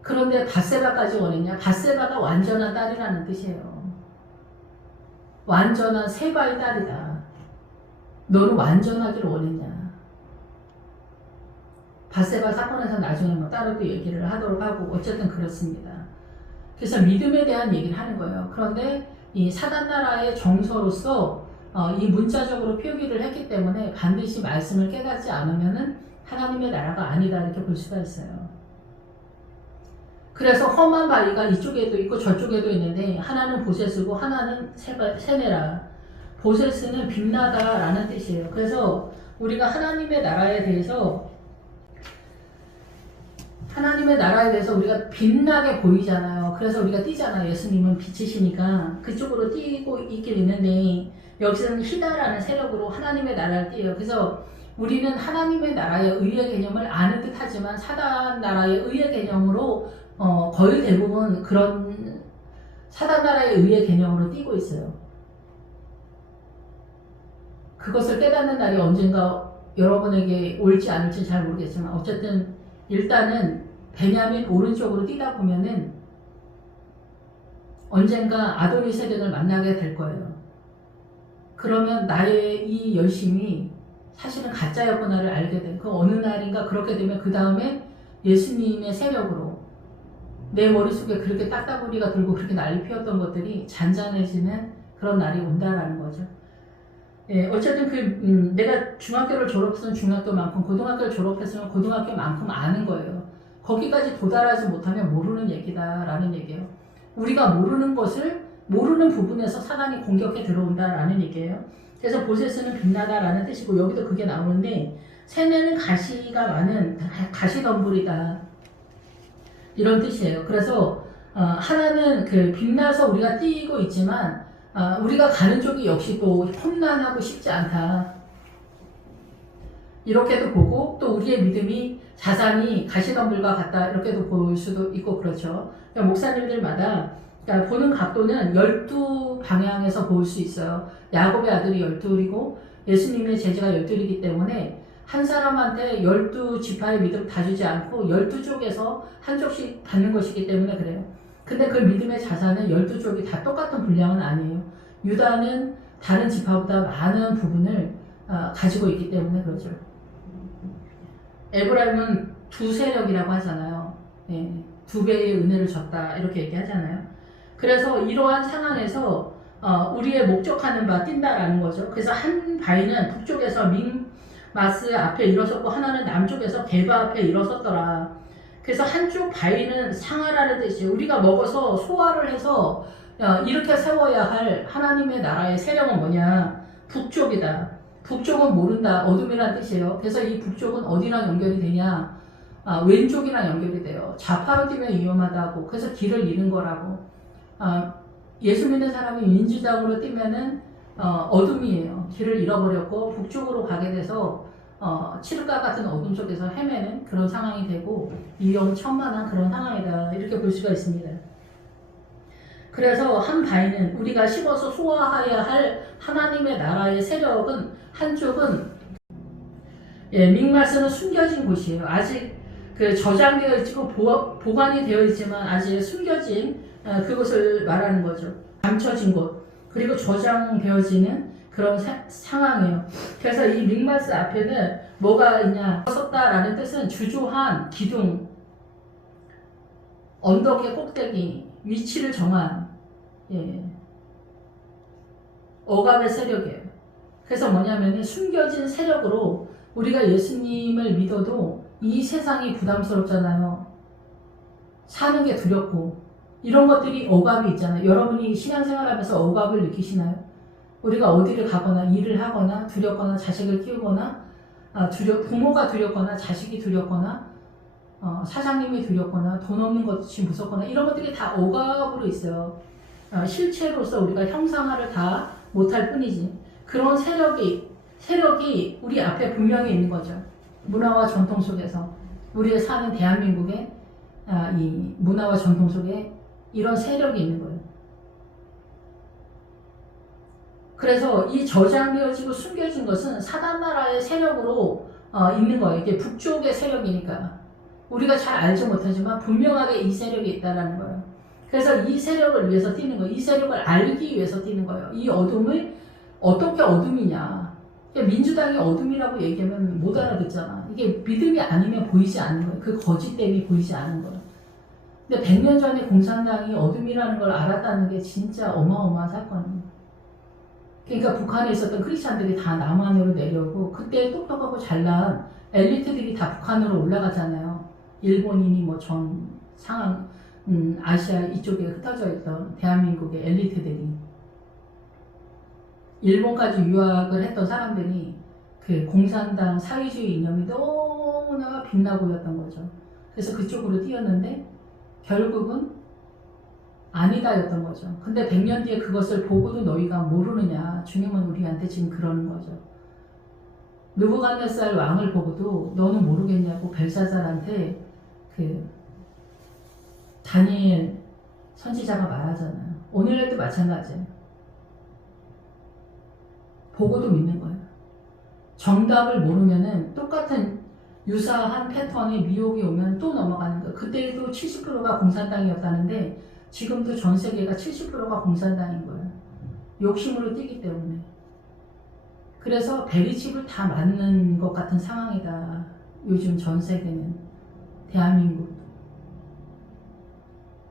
그런데 바세바까지 원했냐. 바세바가 완전한 딸이라는 뜻이에요. 완전한 세바의 딸이다. 너는 완전하기를 원했냐. 밧세바 사건에서 나중에 뭐 따로 또 얘기를 하도록 하고 어쨌든 그렇습니다. 그래서 믿음에 대한 얘기를 하는 거예요. 그런데 이 사단 나라의 정서로서 이 문자적으로 표기를 했기 때문에 반드시 말씀을 깨닫지 않으면은 하나님의 나라가 아니다 이렇게 볼 수가 있어요. 그래서 험한 바위가 이쪽에도 있고 저쪽에도 있는데 하나는 보세스고 하나는 세네라. 보세스는 빛나다 라는 뜻이에요. 그래서 우리가 하나님의 나라에 대해서 우리가 빛나게 보이잖아요. 그래서 우리가 뛰잖아요. 예수님은 빛이시니까 그쪽으로 뛰고 있긴 있는데 여기서는 희다라는 세력으로 하나님의 나라를 뛰어요. 그래서 우리는 하나님의 나라의 의의 개념을 아는 듯 하지만 사단 나라의 의의 개념으로 거의 대부분 그런 사단 나라의 의의 개념으로 뛰고 있어요. 그것을 깨닫는 날이 언젠가 여러분에게 올지 않을지 잘 모르겠지만 어쨌든 일단은 베냐민 오른쪽으로 뛰다 보면은 언젠가 아도니 세력을 만나게 될 거예요. 그러면 나의 이 열심이 사실은 가짜였구나를 알게 돼. 그 어느 날인가 그렇게 되면 그 다음에 예수님의 세력으로 내 머릿속에 그렇게 딱따구리가 들고 그렇게 난리 피웠던 것들이 잔잔해지는 그런 날이 온다라는 거죠. 예, 어쨌든 내가 중학교를 졸업했으면 중학교만큼, 고등학교를 졸업했으면 고등학교만큼 아는 거예요. 거기까지 도달하지 못하면 모르는 얘기다라는 얘기예요. 우리가 모르는 것을 모르는 부분에서 사단이 공격해 들어온다라는 얘기예요. 그래서 보세스는 빛나다라는 뜻이고 여기도 그게 나오는데 세네는 가시가 많은 가시덤불이다 이런 뜻이에요. 그래서 하나는 그 빛나서 우리가 뛰고 있지만 우리가 가는 쪽이 역시 또 험난하고 쉽지 않다. 이렇게도 보고 또 우리의 믿음이 자산이 가시덤불과 같다 이렇게도 볼 수도 있고 그렇죠. 그러니까 목사님들마다 그러니까 보는 각도는 12방향에서 볼 수 있어요. 야곱의 아들이 12이고 예수님의 제자가 12이기 때문에 한 사람한테 12지파의 믿음 다 주지 않고 12쪽에서 한 쪽씩 받는 것이기 때문에 그래요. 근데 그 믿음의 자산은 12쪽이 다 똑같은 분량은 아니에요. 유다는 다른 지파보다 많은 부분을 가지고 있기 때문에 그러죠. 에브라임은 두 세력이라고 하잖아요. 예, 2배의 은혜를 줬다 이렇게 얘기하잖아요. 그래서 이러한 상황에서 우리의 목적하는 바 뛴다라는 거죠. 그래서 한 바위는 북쪽에서 믹마스 앞에 일어섰고 하나는 남쪽에서 게바 앞에 일어섰더라. 그래서 한쪽 바위는 상하라는 뜻이에요. 우리가 먹어서 소화를 해서 이렇게 세워야 할 하나님의 나라의 세력은 뭐냐? 북쪽이다. 북쪽은 모른다. 어둠이라는 뜻이에요. 그래서 이 북쪽은 어디랑 연결이 되냐? 왼쪽이랑 연결이 돼요. 좌파로 뛰면 위험하다고. 그래서 길을 잃은 거라고. 예수 믿는 사람이 민주당으로 뛰면은 어둠이에요. 길을 잃어버렸고 북쪽으로 가게 돼서 칠흑과 같은 어둠 속에서 헤매는 그런 상황이 되고 위험천만한 그런 상황이다 이렇게 볼 수가 있습니다. 그래서 한 바위는 우리가 씹어서 소화해야 할 하나님의 나라의 세력은 한쪽은 믹마스는 숨겨진 곳이에요. 아직 그 저장되어 있고 보관이 되어 있지만 아직 숨겨진 그것을 말하는 거죠. 감춰진 곳 그리고 저장되어지는 그런 상황이에요. 그래서 이 믹마스 앞에는 뭐가 있냐? 섰다라는 뜻은 주조한 기둥, 언덕의 꼭대기, 위치를 정한 억압의 세력이에요. 그래서 뭐냐면은 숨겨진 세력으로 우리가 예수님을 믿어도 이 세상이 부담스럽잖아요. 사는 게 두렵고 이런 것들이 억압이 있잖아요. 여러분이 신앙생활하면서 억압을 느끼시나요? 우리가 어디를 가거나 일을 하거나 두렵거나 자식을 키우거나 부모가 두렵거나 자식이 두렵거나 사장님이 두렵거나 돈 없는 것이 무섭거나 이런 것들이 다 억압으로 있어요. 실체로서 우리가 형상화를 다 못할 뿐이지. 그런 세력이 우리 앞에 분명히 있는 거죠. 문화와 전통 속에서 우리가 사는 대한민국의 이 문화와 전통 속에 이런 세력이 있는 거예요. 그래서 이 저장되어지고 숨겨진 것은 사단 나라의 세력으로 있는 거예요. 이게 북쪽의 세력이니까 우리가 잘 알지 못하지만 분명하게 이 세력이 있다는 거예요. 그래서 이 세력을 위해서 뛰는 거예요. 이 세력을 알기 위해서 뛰는 거예요. 이 어둠을 어떻게 어둠이냐? 그러니까 민주당이 어둠이라고 얘기하면 못 알아듣잖아. 이게 믿음이 아니면 보이지 않는 거예요. 그 거짓 때문에 보이지 않는 거예요. 근데 100년 전에 공산당이 어둠이라는 걸 알았다는 게 진짜 어마어마한 사건이에요. 그러니까 북한에 있었던 크리스찬들이 다 남한으로 내려오고 그때 똑똑하고 잘난 엘리트들이 다 북한으로 올라가잖아요. 일본인이 뭐 전 상황 아시아 이쪽에 흩어져 있던 대한민국의 엘리트들이 일본까지 유학을 했던 사람들이 그 공산당 사회주의 이념이 너무나 빛나 보였던 거죠. 그래서 그쪽으로 뛰었는데 결국은 아니다였던 거죠. 근데 100년 뒤에 그것을 보고도 너희가 모르느냐. 주님은 우리한테 지금 그러는 거죠. 느부갓네살 왕을 보고도 너는 모르겠냐고 벨사살한테 그 다니엘 선지자가 말하잖아요. 오늘날도 마찬가지예요. 보고도 믿는 거예요. 정답을 모르면은 똑같은 유사한 패턴의 미혹이 오면 또 넘어가는 거예요. 그때도 70%가 공산당이었다는데 지금도 전 세계가 70%가 공산당인 거예요. 욕심으로 뛰기 때문에. 그래서 베리칩을 다 맞는 것 같은 상황이다. 요즘 전 세계는. 대한민국도.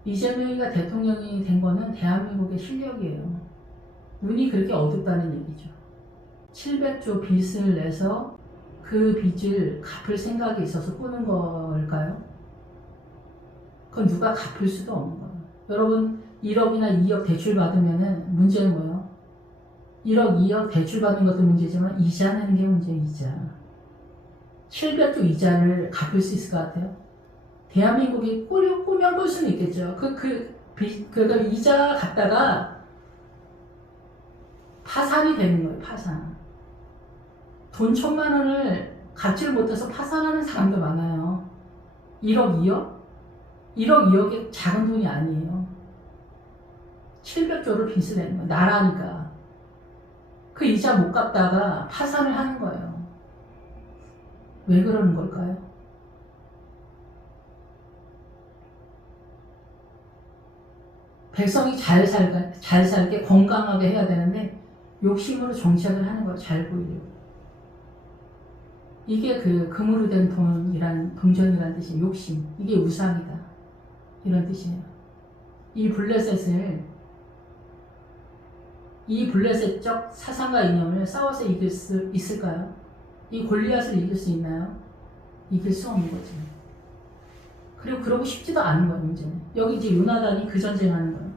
이재명이가 대통령이 된 거는 대한민국의 실력이에요. 눈이 그렇게 어둡다는 얘기죠. 700조 빚을 내서 그 빚을 갚을 생각이 있어서 꾸는 걸까요? 그건 누가 갚을 수도 없는 거예요. 여러분 1억이나 2억 대출 받으면은 문제는 뭐예요? 1억, 2억 대출 받는 것도 문제지만 이자 내는 게 문제예요. 이자. 700조 이자를 갚을 수 있을 것 같아요? 대한민국이 꾸며 볼 수는 있겠죠. 그 이자 갖다가 파산이 되는 거예요. 파산. 돈 1,000만 원을 갚지를 못해서 파산하는 사람도 많아요. 1억, 2억? 1억, 2억이 작은 돈이 아니에요. 700조를 빚을 내는 거예요. 나라니까. 그 이자 못 갚다가 파산을 하는 거예요. 왜 그러는 걸까요? 백성이 잘 살게 건강하게 해야 되는데 욕심으로 정책을 하는 걸 잘 보이려고. 이게 그 금으로 된 동전이란 뜻이에요. 욕심. 이게 우상이다. 이런 뜻이에요. 이 블레셋적 사상과 이념을 싸워서 이길 수 있을까요? 이 골리앗을 이길 수 있나요? 이길 수 없는 거지. 그리고 그러고 싶지도 않은 거예요, 문제는. 여기 이제 요나단이 그 전쟁하는 거예요.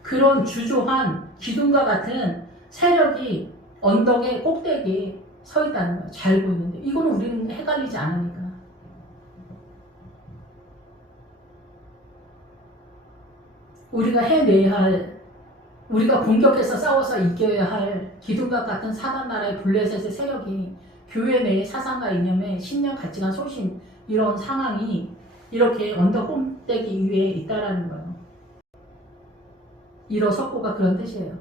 그런 주조한 기둥과 같은 세력이 언덕의 꼭대기에 서 있다는 거예요. 잘 보이는데. 이거는 우리는 헷갈리지 않으니까. 우리가 해내야 할, 우리가 공격해서 싸워서 이겨야 할 기둥과 같은 사단 나라의 블레셋의 세력이 교회 내의 사상과 이념의 신념, 가치관, 소신 이런 상황이 이렇게 언덕 꼭대기 위에 있다라는 거예요. 일어섰고가 그런 뜻이에요.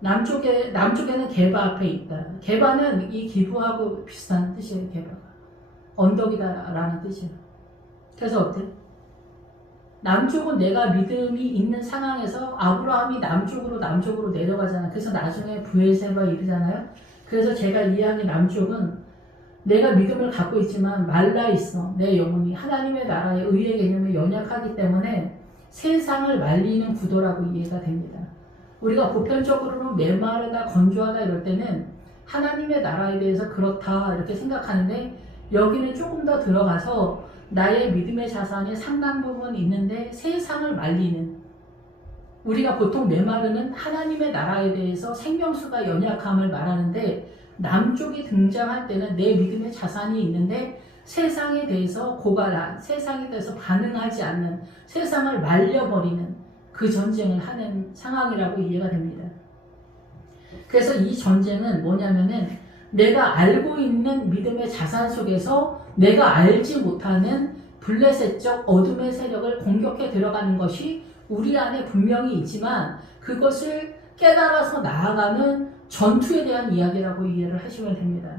남쪽에는 게바 앞에 있다. 게바는 이 기부하고 비슷한 뜻이에요. 게바가. 언덕이다라는 뜻이에요. 그래서 어때? 남쪽은 내가 믿음이 있는 상황에서 아브라함이 남쪽으로 내려가잖아요. 그래서 나중에 브엘세바 이르잖아요. 그래서 제가 이해하는 남쪽은 내가 믿음을 갖고 있지만 말라 있어. 내 영혼이 하나님의 나라의 의의 개념에 연약하기 때문에 세상을 말리는 구도라고 이해가 됩니다. 우리가 보편적으로는 메마르다, 건조하다 이럴 때는 하나님의 나라에 대해서 그렇다 이렇게 생각하는데 여기는 조금 더 들어가서 나의 믿음의 자산이 상당 부분 있는데 세상을 말리는, 우리가 보통 메마르는 하나님의 나라에 대해서 생명수가 연약함을 말하는데 남쪽이 등장할 때는 내 믿음의 자산이 있는데 세상에 대해서 고발한, 세상에 대해서 반응하지 않는, 세상을 말려버리는 그 전쟁을 하는 상황이라고 이해가 됩니다. 그래서 이 전쟁은 뭐냐면은 내가 알고 있는 믿음의 자산 속에서 내가 알지 못하는 블레셋적 어둠의 세력을 공격해 들어가는 것이 우리 안에 분명히 있지만 그것을 깨달아서 나아가는 전투에 대한 이야기라고 이해를 하시면 됩니다.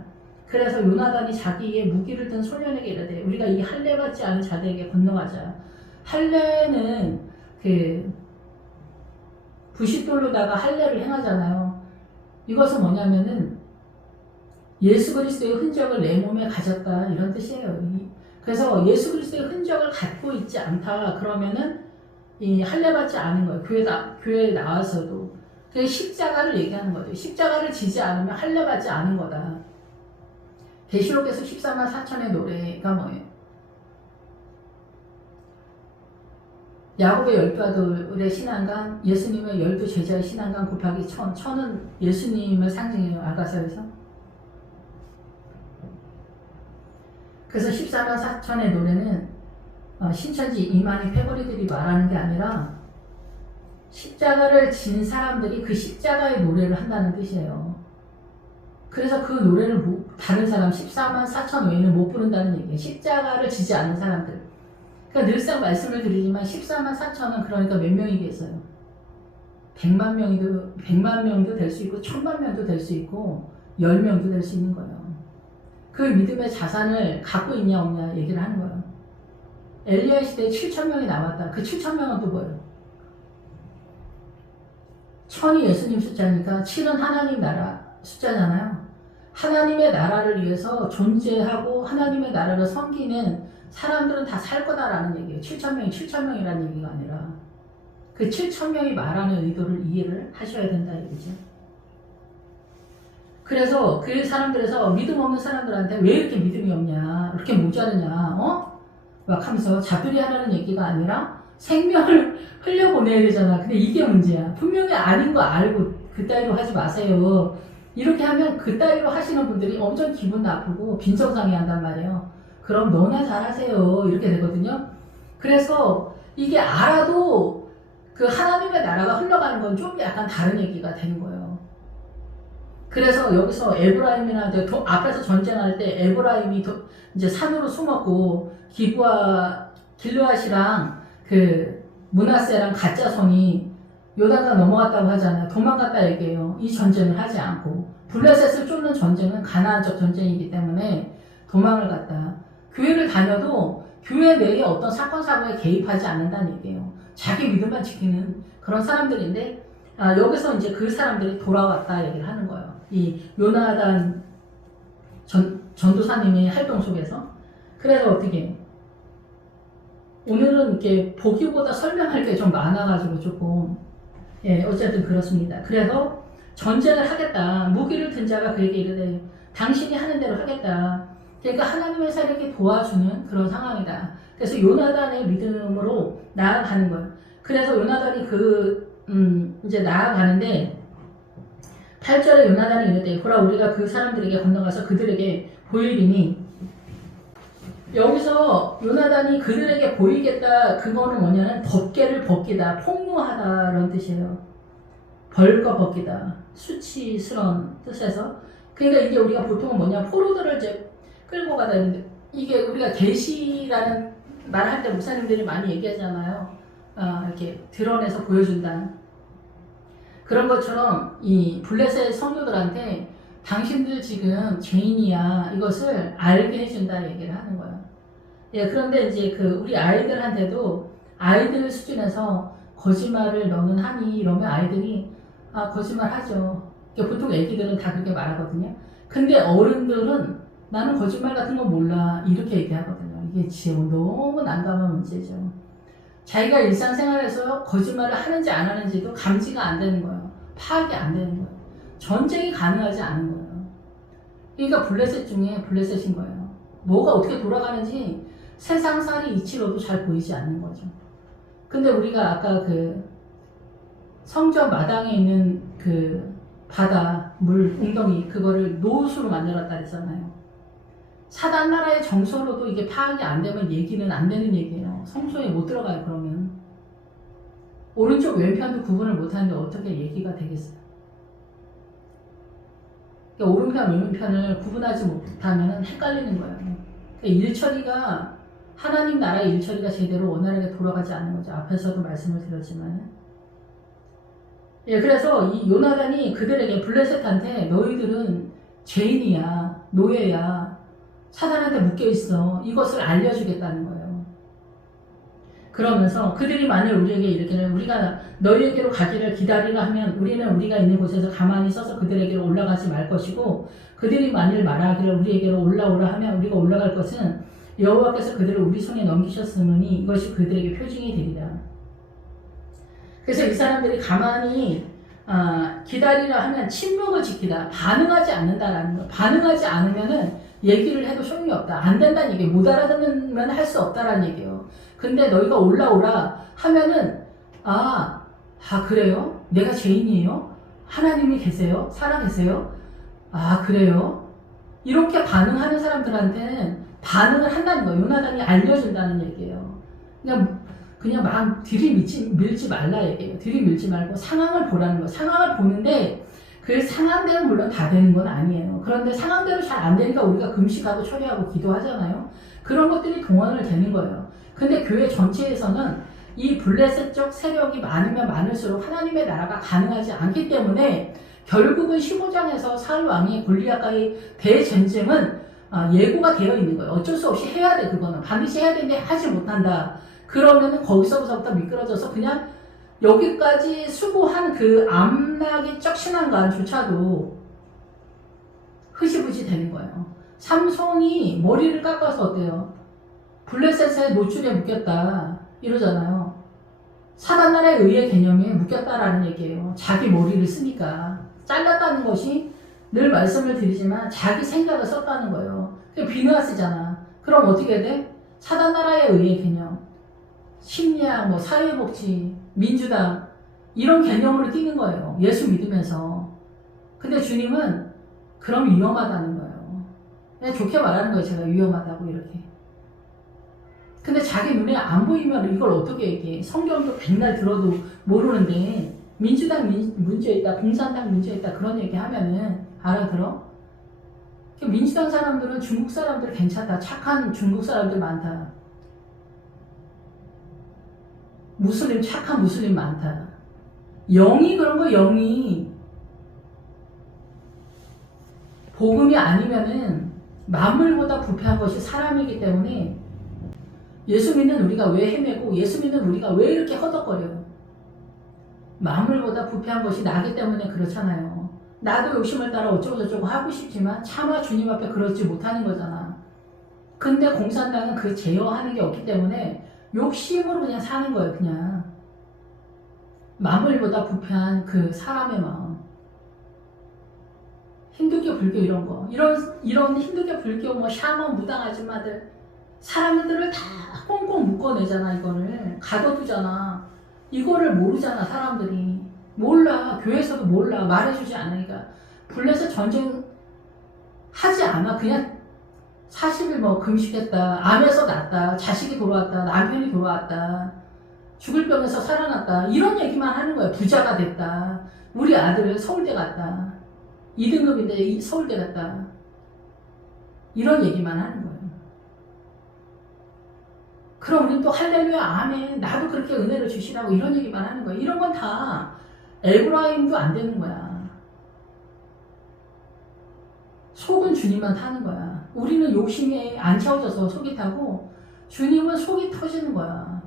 그래서 요나단이 자기의 무기를 든 소년에게 이르되 우리가 이 할례 받지 않은 자들에게 건너가자. 할례는 그 부싯돌로다가 할례를 행하잖아요. 이것은 뭐냐면은 예수 그리스도의 흔적을 내 몸에 가졌다 이런 뜻이에요. 그래서 예수 그리스도의 흔적을 갖고 있지 않다 그러면은 이 할례받지 않은 거예요. 교회에 나와서도. 그게 십자가를 얘기하는 거죠. 십자가를 지지 않으면 할례받지 않은 거다. 계시록에서 14만 4천의 노래가 뭐예요? 야곱의 12아들의 신앙관, 예수님의 12제자의 신앙관 곱하기 1000. 1000은 예수님을 상징해요. 아가서에서. 그래서 14만 4천의 노래는 신천지 이만희 패거리들이 말하는 게 아니라 십자가를 진 사람들이 그 십자가의 노래를 한다는 뜻이에요. 그래서 그 노래를 다른 사람 14만 4천 외에는 못 부른다는 얘기예요. 십자가를 지지 않는 사람들. 그러니까 늘상 말씀을 드리지만 14만 4천은 그러니까 몇 명이겠어요? 100만 명도 될 수 있고 1000만 명도 될 수 있고 10명도 될 수 있는 거예요. 그 믿음의 자산을 갖고 있냐 없냐 얘기를 하는 거예요. 엘리야 시대에 7,000명이 남았다. 그 7,000명은 또 뭐예요? 1000이 예수님 숫자니까 7은 하나님 나라 숫자잖아요. 하나님의 나라를 위해서 존재하고 하나님의 나라를 섬기는 사람들은 다 살 거다라는 얘기예요. 7,000명이 7,000명이라는 얘기가 아니라 그 7,000명이 말하는 의도를 이해를 하셔야 된다 얘기죠. 그래서 그 사람들에서 믿음 없는 사람들한테 왜 이렇게 믿음이 없냐, 이렇게 모자르냐, 막 하면서 잡들이 하라는 얘기가 아니라 생명을 흘려보내야 되잖아. 근데 이게 문제야. 분명히 아닌 거 알고 그따위로 하지 마세요. 이렇게 하면 그따위로 하시는 분들이 엄청 기분 나쁘고 빈정상해 한단 말이에요. 그럼 너나 잘하세요. 이렇게 되거든요. 그래서 이게 알아도 그 하나님의 나라가 흘러가는 건 좀 약간 다른 얘기가 되는 거예요. 그래서 여기서 에브라임이나 앞에서 전쟁할 때 에브라임이 이제 산으로 숨었고 기브와 길르앗이랑 그 므낫세랑 가짜 성이 요단강 넘어갔다고 하잖아요. 도망갔다 얘기해요. 이 전쟁을 하지 않고 블레셋을 쫓는 전쟁은 가나안적 전쟁이기 때문에 도망을 갔다. 교회를 다녀도 교회 내에 어떤 사건 사고에 개입하지 않는다는 얘기예요. 자기 믿음만 지키는 그런 사람들인데 여기서 이제 그 사람들이 돌아왔다 얘기를 하는 거예요. 이 요나단 전도사님의 활동 속에서. 그래서 어떻게 오늘은 이렇게 보기보다 설명할 게 좀 많아가지고 조금 어쨌든 그렇습니다. 그래서 전쟁을 하겠다. 무기를 든 자가 그에게 이르되 당신이 하는 대로 하겠다. 그러니까 하나님의 사람에게 도와주는 그런 상황이다. 그래서 요나단의 믿음으로 나아가는 거예요. 그래서 요나단이 이제 나아가는데 8절에 요나단이 이르되 보라 우리가 그 사람들에게 건너가서 그들에게 보이리니 여기서 요나단이 그들에게 보이겠다 그거는 뭐냐면 덮개를 벗기다 폭로하다 이런 뜻이에요. 벌거 벗기다 수치스러운 뜻에서 그러니까 이게 우리가 보통은 뭐냐 포로들을 이제 끌고 가다 이게 우리가 계시라는 말할 때 목사님들이 많이 얘기하잖아요. 이렇게 드러내서 보여준다. 그런 것처럼 이 블레셋 성도들한테 당신들 지금 죄인이야 이것을 알게 해준다 얘기를 하는 거예요. 그런데 이제 우리 아이들한테도 아이들 수준에서 거짓말을 너는 하니 이러면 아이들이 거짓말 하죠. 보통 애기들은 다 그렇게 말하거든요. 근데 어른들은 나는 거짓말 같은 거 몰라 이렇게 얘기하거든요. 이게 지금 너무 난감한 문제죠. 자기가 일상생활에서 거짓말을 하는지 안 하는지도 감지가 안 되는 거예요. 파악이 안 되는 거예요. 전쟁이 가능하지 않은 거예요. 그러니까 블레셋 중에 블레셋인 거예요. 뭐가 어떻게 돌아가는지 세상살이 이치로도 잘 보이지 않는 거죠. 근데 우리가 아까 성전 마당에 있는 바다, 물, 웅덩이 그거를 노수로 만들었다 했잖아요. 사단 나라의 정서로도 이게 파악이 안 되면 얘기는 안 되는 얘기예요. 성소에 못 들어가요. 그러면 오른쪽 왼편도 구분을 못하는데 어떻게 얘기가 되겠어요? 그러니까 오른편 왼편을 구분하지 못하면 헷갈리는 거예요. 그러니까 일처리가 하나님 나라의 일처리가 제대로 원활하게 돌아가지 않는 거죠. 앞에서도 말씀을 드렸지만 그래서 이 요나단이 그들에게 블레셋한테 너희들은 죄인이야 노예야 사단한테 묶여있어 이것을 알려주겠다는 거예요. 그러면서 그들이 만일 우리에게 이르기를 우리가 너희에게로 가기를 기다리라 하면 우리는 우리가 있는 곳에서 가만히 서서 그들에게로 올라가지 말 것이고 그들이 만일 말하기를 우리에게로 올라오라 하면 우리가 올라갈 것은 여호와께서 그들을 우리 손에 넘기셨으니 이것이 그들에게 표징이 되리라. 그래서 이 사람들이 가만히 기다리라 하면 침묵을 지키다, 반응하지 않는다라는 거. 반응하지 않으면은 얘기를 해도 소용이 없다. 안 된다는 얘기예요. 못 알아듣는 할 수 없다라는 얘기예요. 근데 너희가 올라오라 하면은 그래요? 내가 죄인이에요? 하나님이 계세요? 살아계세요? 그래요? 이렇게 반응하는 사람들한테는 반응을 한다는 거예요. 요나단이 알려준다는 얘기예요. 그냥 막 들이밀지 말라 얘기예요. 들이밀지 말고 상황을 보라는 거예요. 상황을 보는데 그 상황대로 물론 다 되는 건 아니에요. 그런데 상황대로 잘 안 되니까 우리가 금식하고 처리하고 기도하잖아요. 그런 것들이 동원을 되는 거예요. 근데 교회 전체에서는 이 블레셋적 세력이 많으면 많을수록 하나님의 나라가 가능하지 않기 때문에 결국은 15장에서 사울 왕이 골리앗과의 대전쟁은 예고가 되어 있는 거예요. 어쩔 수 없이 해야 돼. 그거는 반드시 해야 되는데 하지 못한다. 그러면은 거기서부터 미끄러져서 그냥 여기까지 수고한 그 암나기적 신앙관조차도 흐지부지 되는 거예요. 삼손이 머리를 깎아서 어때요? 블레셋의 노줄에 묶였다 이러잖아요. 사단나라의 의의 개념에 묶였다라는 얘기예요. 자기 머리를 쓰니까 잘랐다는 것이 늘 말씀을 드리지만 자기 생각을 썼다는 거예요. 그게 비누아스잖아. 그럼 어떻게 돼? 사단나라의 의의 개념, 심리학, 사회복지, 민주당 이런 개념으로 뛰는 거예요. 예수 믿으면서. 근데 주님은 그럼 위험하다는 거예요. 그냥 좋게 말하는 거예요. 제가 위험하다고 이렇게. 근데 자기 눈에 안 보이면 이걸 어떻게 얘기해? 성경도 백날 들어도 모르는데 민주당 문제 있다, 공산당 문제 있다 그런 얘기 하면은 알아들어? 민주당 사람들은 중국 사람들 괜찮다. 착한 중국 사람들 많다. 무슬림, 착한 무슬림 많다. 영이 그런 거, 영이. 복음이 아니면은 만물보다 부패한 것이 사람이기 때문에 예수 믿는 우리가 왜 헤매고 예수 믿는 우리가 왜 이렇게 허덕거려요? 만물보다 부패한 것이 나기 때문에 그렇잖아요. 나도 욕심을 따라 어쩌고저쩌고 하고 싶지만 차마 주님 앞에 그러지 못하는 거잖아. 근데 공산당은 그 제어하는 게 없기 때문에 욕심으로 그냥 사는 거예요. 그냥 만물보다 부패한 그 사람의 마음. 힌두교, 불교 이런 거, 이런 힌두교, 불교, 샤먼, 무당 아줌마들 사람들을 다 꽁꽁 묶어내잖아. 이거를 가둬두잖아. 이거를 모르잖아. 사람들이 몰라. 교회에서도 몰라. 말해주지 않으니까. 블레셋 전쟁 하지 않아. 그냥 40일 금식했다. 암에서 낫다. 자식이 돌아왔다. 남편이 돌아왔다. 죽을 병에서 살아났다. 이런 얘기만 하는 거야. 부자가 됐다. 우리 아들 서울대 갔다. 2등급인데 서울대 갔다. 이런 얘기만 하는 거예요. 그럼 우린 또 할렐루야 아멘 나도 그렇게 은혜를 주시라고 이런 얘기만 하는 거야. 이런 건 다 에브라임도 안 되는 거야. 속은 주님만 타는 거야. 우리는 욕심에 안 채워져서 속이 타고 주님은 속이 터지는 거야.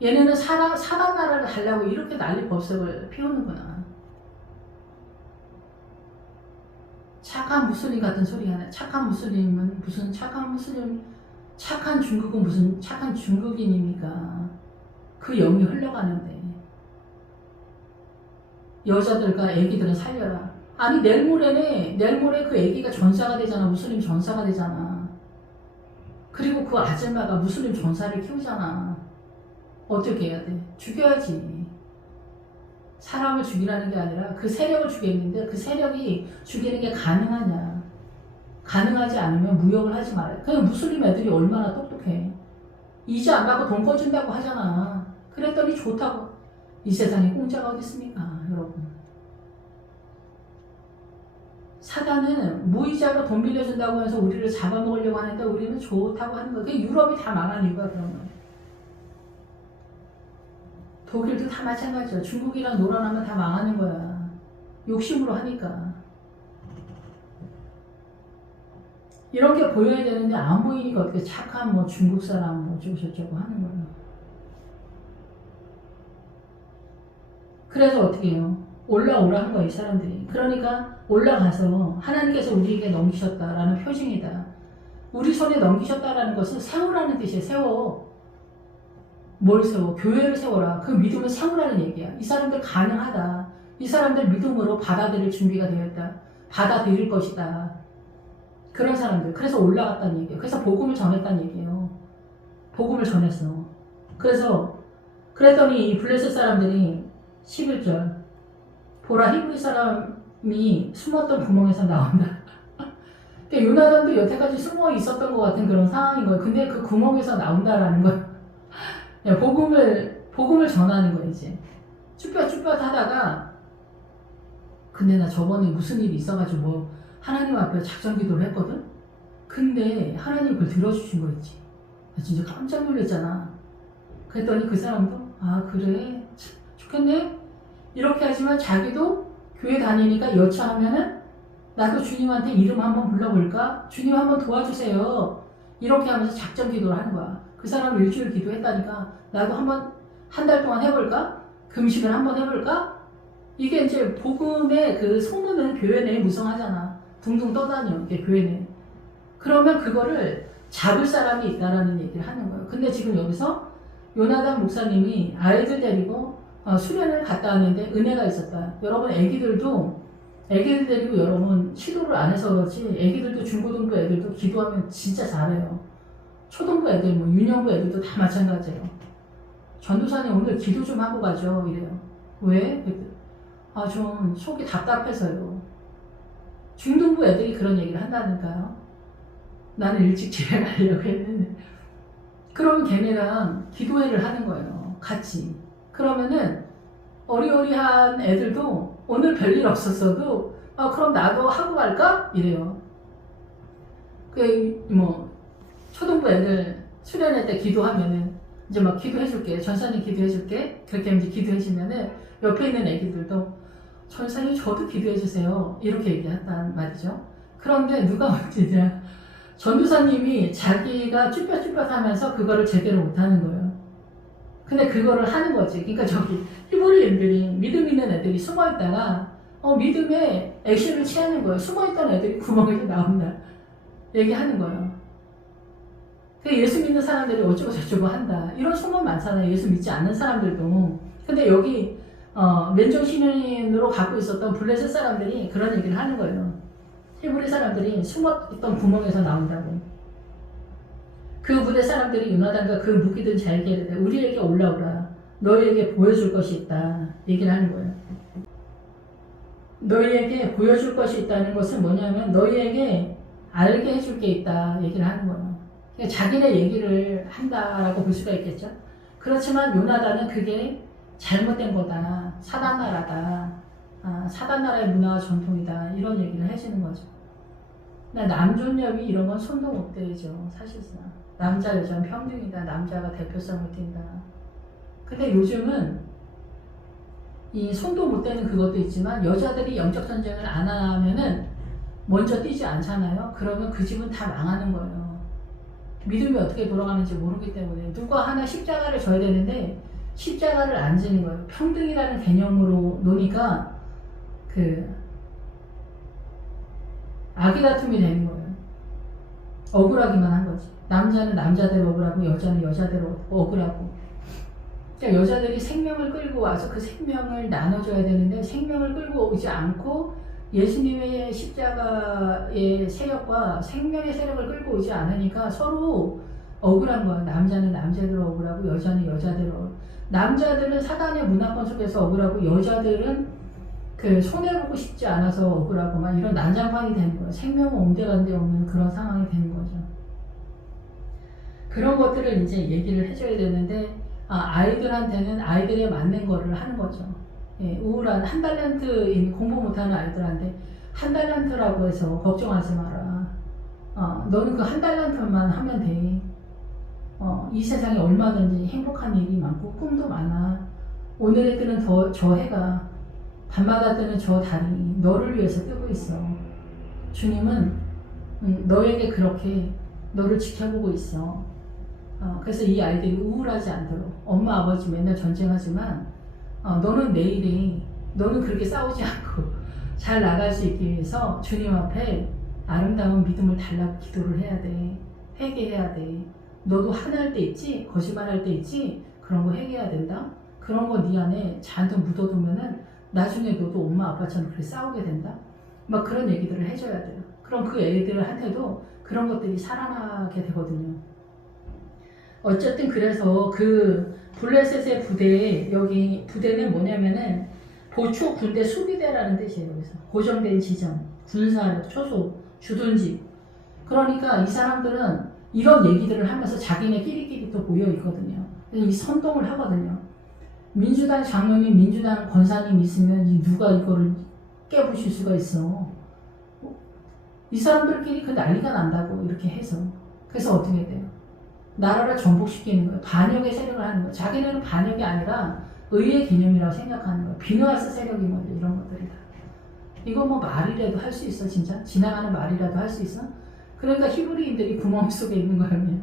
얘네는 사단 나라를 가려고 이렇게 난리 법석을 피우는구나. 착한 무슬림 같은 소리 하네. 착한 무슬림은 무슨 착한 무슬림, 착한 중국은 무슨 착한 중국인입니까? 그 영이 흘러가는데 여자들과 애기들은 살려라. 아니 내일 모레 그 애기가 전사가 되잖아. 무슬림 전사가 되잖아. 그리고 그 아줌마가 무슬림 전사를 키우잖아. 어떻게 해야 돼? 죽여야지. 사람을 죽이라는 게 아니라 그 세력을 죽였는데 그 세력이 죽이는 게 가능하냐? 가능하지 않으면 무역을 하지 말아요. 그냥 무슬림 애들이 얼마나 똑똑해. 이자 안 받고 돈 꺼준다고 하잖아. 그랬더니 좋다고. 이 세상에 공짜가 어디 있습니까, 여러분? 사단은 무이자로 돈 빌려준다고 해서 우리를 잡아먹으려고 하는데 우리는 좋다고 하는 거야. 그게 유럽이 다 망한 이유가 그런 거야. 독일도 다 마찬가지야. 중국이랑 놀아나면 다 망하는 거야. 욕심으로 하니까. 이런 게 보여야 되는데 안 보이니까 어떻게 착한 중국 사람 어쩌고 저쩌고 하는 거야. 그래서 어떻게 해요? 올라오라 한 거예요, 이 사람들이. 그러니까 올라가서 하나님께서 우리에게 넘기셨다라는 표징이다. 우리 손에 넘기셨다라는 것은 세우라는 뜻이에요. 세워. 뭘 세워? 교회를 세워라. 그 믿음을 세우라는 얘기야. 이 사람들 가능하다. 이 사람들 믿음으로 받아들일 준비가 되어 있다. 받아들일 것이다. 그런 사람들. 그래서 올라갔다는 얘기예요. 그래서 복음을 전했다는 얘기예요. 복음을 전했어. 그랬더니 이 블레셋 사람들이 11절 보라 히브리 사람이 숨었던 구멍에서 나온다. 그러니까 요나단도 여태까지 숨어 있었던 것 같은 그런 상황인 거예요. 근데 그 구멍에서 나온다라는 거예요. 복음을 전하는 거예요, 이제. 쭈뼛쭈뼛 하다가, 근데 나 저번에 무슨 일이 있어가지고 뭐 하나님 앞에 작전 기도를 했거든? 근데 하나님 그걸 들어주신 거 있지. 나 진짜 깜짝 놀랐잖아. 그랬더니 그 사람도, 아, 그래? 좋겠네? 이렇게 하지만 자기도 교회 다니니까 여차하면은 나도 주님한테 이름 한번 불러볼까? 주님 한번 도와주세요. 이렇게 하면서 작전 기도를 하는 거야. 그 사람은 일주일 기도했다니까 나도 한번 한 달 동안 해볼까? 금식을 한번 해볼까? 이게 이제 복음의 그 소문은 교회 내에 무성하잖아. 둥둥 떠다녀, 이게 교회 내에. 그러면 그거를 잡을 사람이 있다라는 얘기를 하는 거예요. 근데 지금 여기서 요나단 목사님이 아이들 데리고 수련을 갔다 왔는데 은혜가 있었다. 여러분 애기들 데리고 여러분 시도를 안 해서 그렇지 애기들도 중고등부 애들도 기도하면 진짜 잘해요. 초등부 애들, 뭐 유년부 애들도 다 마찬가지예요. 전도사님 오늘 기도 좀 하고 가죠. 이래요. 왜? 좀 속이 답답해서요. 중등부 애들이 그런 얘기를 한다니까요. 나는 일찍 집에 가려고 했는데. 그럼 걔네랑 기도회를 하는 거예요. 같이. 그러면은 어리어리한 애들도 오늘 별일 없었어도 그럼 나도 하고 갈까? 이래요. 초등부 애들 수련회 때 기도하면은 이제 막 기도해줄게. 전사님 기도해줄게. 그렇게 이제 기도해주면은 옆에 있는 애기들도 전사님 저도 기도해주세요. 이렇게 얘기한단 말이죠. 그런데 누가 문제냐. 전도사님이 자기가 쭈뼛쭈뼛 하면서 그거를 제대로 못하는 거예요. 근데 그거를 하는 거지. 그러니까 저기 히브리인들이 믿음 있는 애들이 숨어있다가 믿음에 액션을 취하는 거예요. 숨어있던 애들이 구멍에서 나온다. 얘기하는 거예요. 예수 믿는 사람들이 어쩌고 저쩌고 한다. 이런 소문 많잖아요. 예수 믿지 않는 사람들도. 근데 여기 맨정신으로 갖고 있었던 블레셋 사람들이 그런 얘기를 하는 거예요. 히브리 사람들이 숨었던 구멍에서 나온다고. 그 부대 사람들이 요나단과 그 무기든 자에게 이르되 우리에게 올라오라. 너희에게 보여줄 것이 있다. 얘기를 하는 거예요. 너희에게 보여줄 것이 있다는 것은 뭐냐면 너희에게 알게 해줄 게 있다. 얘기를 하는 거예요. 그러니까 자기네 얘기를 한다라고 볼 수가 있겠죠. 그렇지만 요나단은 그게 잘못된 거다. 사단 나라다. 사단 나라의 문화와 전통이다. 이런 얘기를 해주는 거죠. 남존여비 이런 건 손도 못 대죠. 사실상. 남자 여자는 평등이다. 남자가 대표성을 띈다. 근데 요즘은 이 손도 못 대는 그것도 있지만 여자들이 영적 전쟁을 안 하면은 먼저 뛰지 않잖아요. 그러면 그 집은 다 망하는 거예요. 믿음이 어떻게 돌아가는지 모르기 때문에 누가 하나 십자가를 져야 되는데 십자가를 안 지는 거예요. 평등이라는 개념으로 노니까 악의 다툼이 되는 거예요. 억울하기만 한 거지. 남자는 남자대로 억울하고 여자는 여자대로 억울하고. 그러니까 여자들이 생명을 끌고 와서 그 생명을 나눠줘야 되는데 생명을 끌고 오지 않고 예수님의 십자가의 세력과 생명의 세력을 끌고 오지 않으니까 서로 억울한 거야. 남자는 남자대로 억울하고 여자는 여자대로. 남자들은 사단의 문화권 속에서 억울하고 여자들은 손해보고 싶지 않아서 억울하고 막 이런 난장판이 되는 거예요. 생명은 온데간데 없는 그런 상황이 되는 거죠. 그런 것들을 이제 얘기를 해줘야 되는데 아이들한테는 아이들에 맞는 거를 하는 거죠. 우울한 한 달란트 공부 못하는 아이들한테 한 달란트라고 해서 걱정하지 마라. 너는 그 한 달란트만 하면 돼. 이 세상에 얼마든지 행복한 일이 많고 꿈도 많아. 오늘의 뜨는 저 해가 밤마다 뜨는 저 달이 너를 위해서 뜨고 있어. 주님은 너에게 그렇게 너를 지켜보고 있어. 그래서 이 아이들이 우울하지 않도록 엄마 아버지 맨날 전쟁하지만 너는 내일이 너는 그렇게 싸우지 않고 잘 나갈 수 있기 위해서 주님 앞에 아름다운 믿음을 달라고 기도를 해야 돼. 회개해야 돼. 너도 화날 때 있지? 거짓말할 때 있지? 그런 거 회개해야 된다. 그런 거 네 안에 잔뜩 묻어두면은 나중에 너도 엄마 아빠처럼 그렇게 싸우게 된다. 막 그런 얘기들을 해줘야 돼요. 그럼 그 애들한테도 그런 것들이 살아나게 되거든요. 어쨌든 그래서 그 블레셋의 부대, 여기 부대는 뭐냐면은 보초 군대 수비대라는 뜻이에요. 그래서 고정된 지점, 군사력, 초소, 주둔지. 그러니까 이 사람들은 이런 얘기들을 하면서 자기네끼리끼리 또 모여 있거든요. 이 선동을 하거든요. 민주당 장로님, 민주당 권사님 있으면 누가 이거를 깨부실 수가 있어. 이 사람들끼리 그 난리가 난다고 이렇게 해서. 그래서 어떻게 돼요? 나라를 정복시키는 거예요. 반역의 세력을 하는 거예요. 자기네는 반역이 아니라 의의 개념이라고 생각하는 거예요. 비누아스 세력인 거죠. 이런 것들이 다. 이거 뭐 말이라도 할 수 있어 진짜? 지나가는 말이라도 할 수 있어? 그러니까 히브리인들이 구멍 속에 있는 거예요.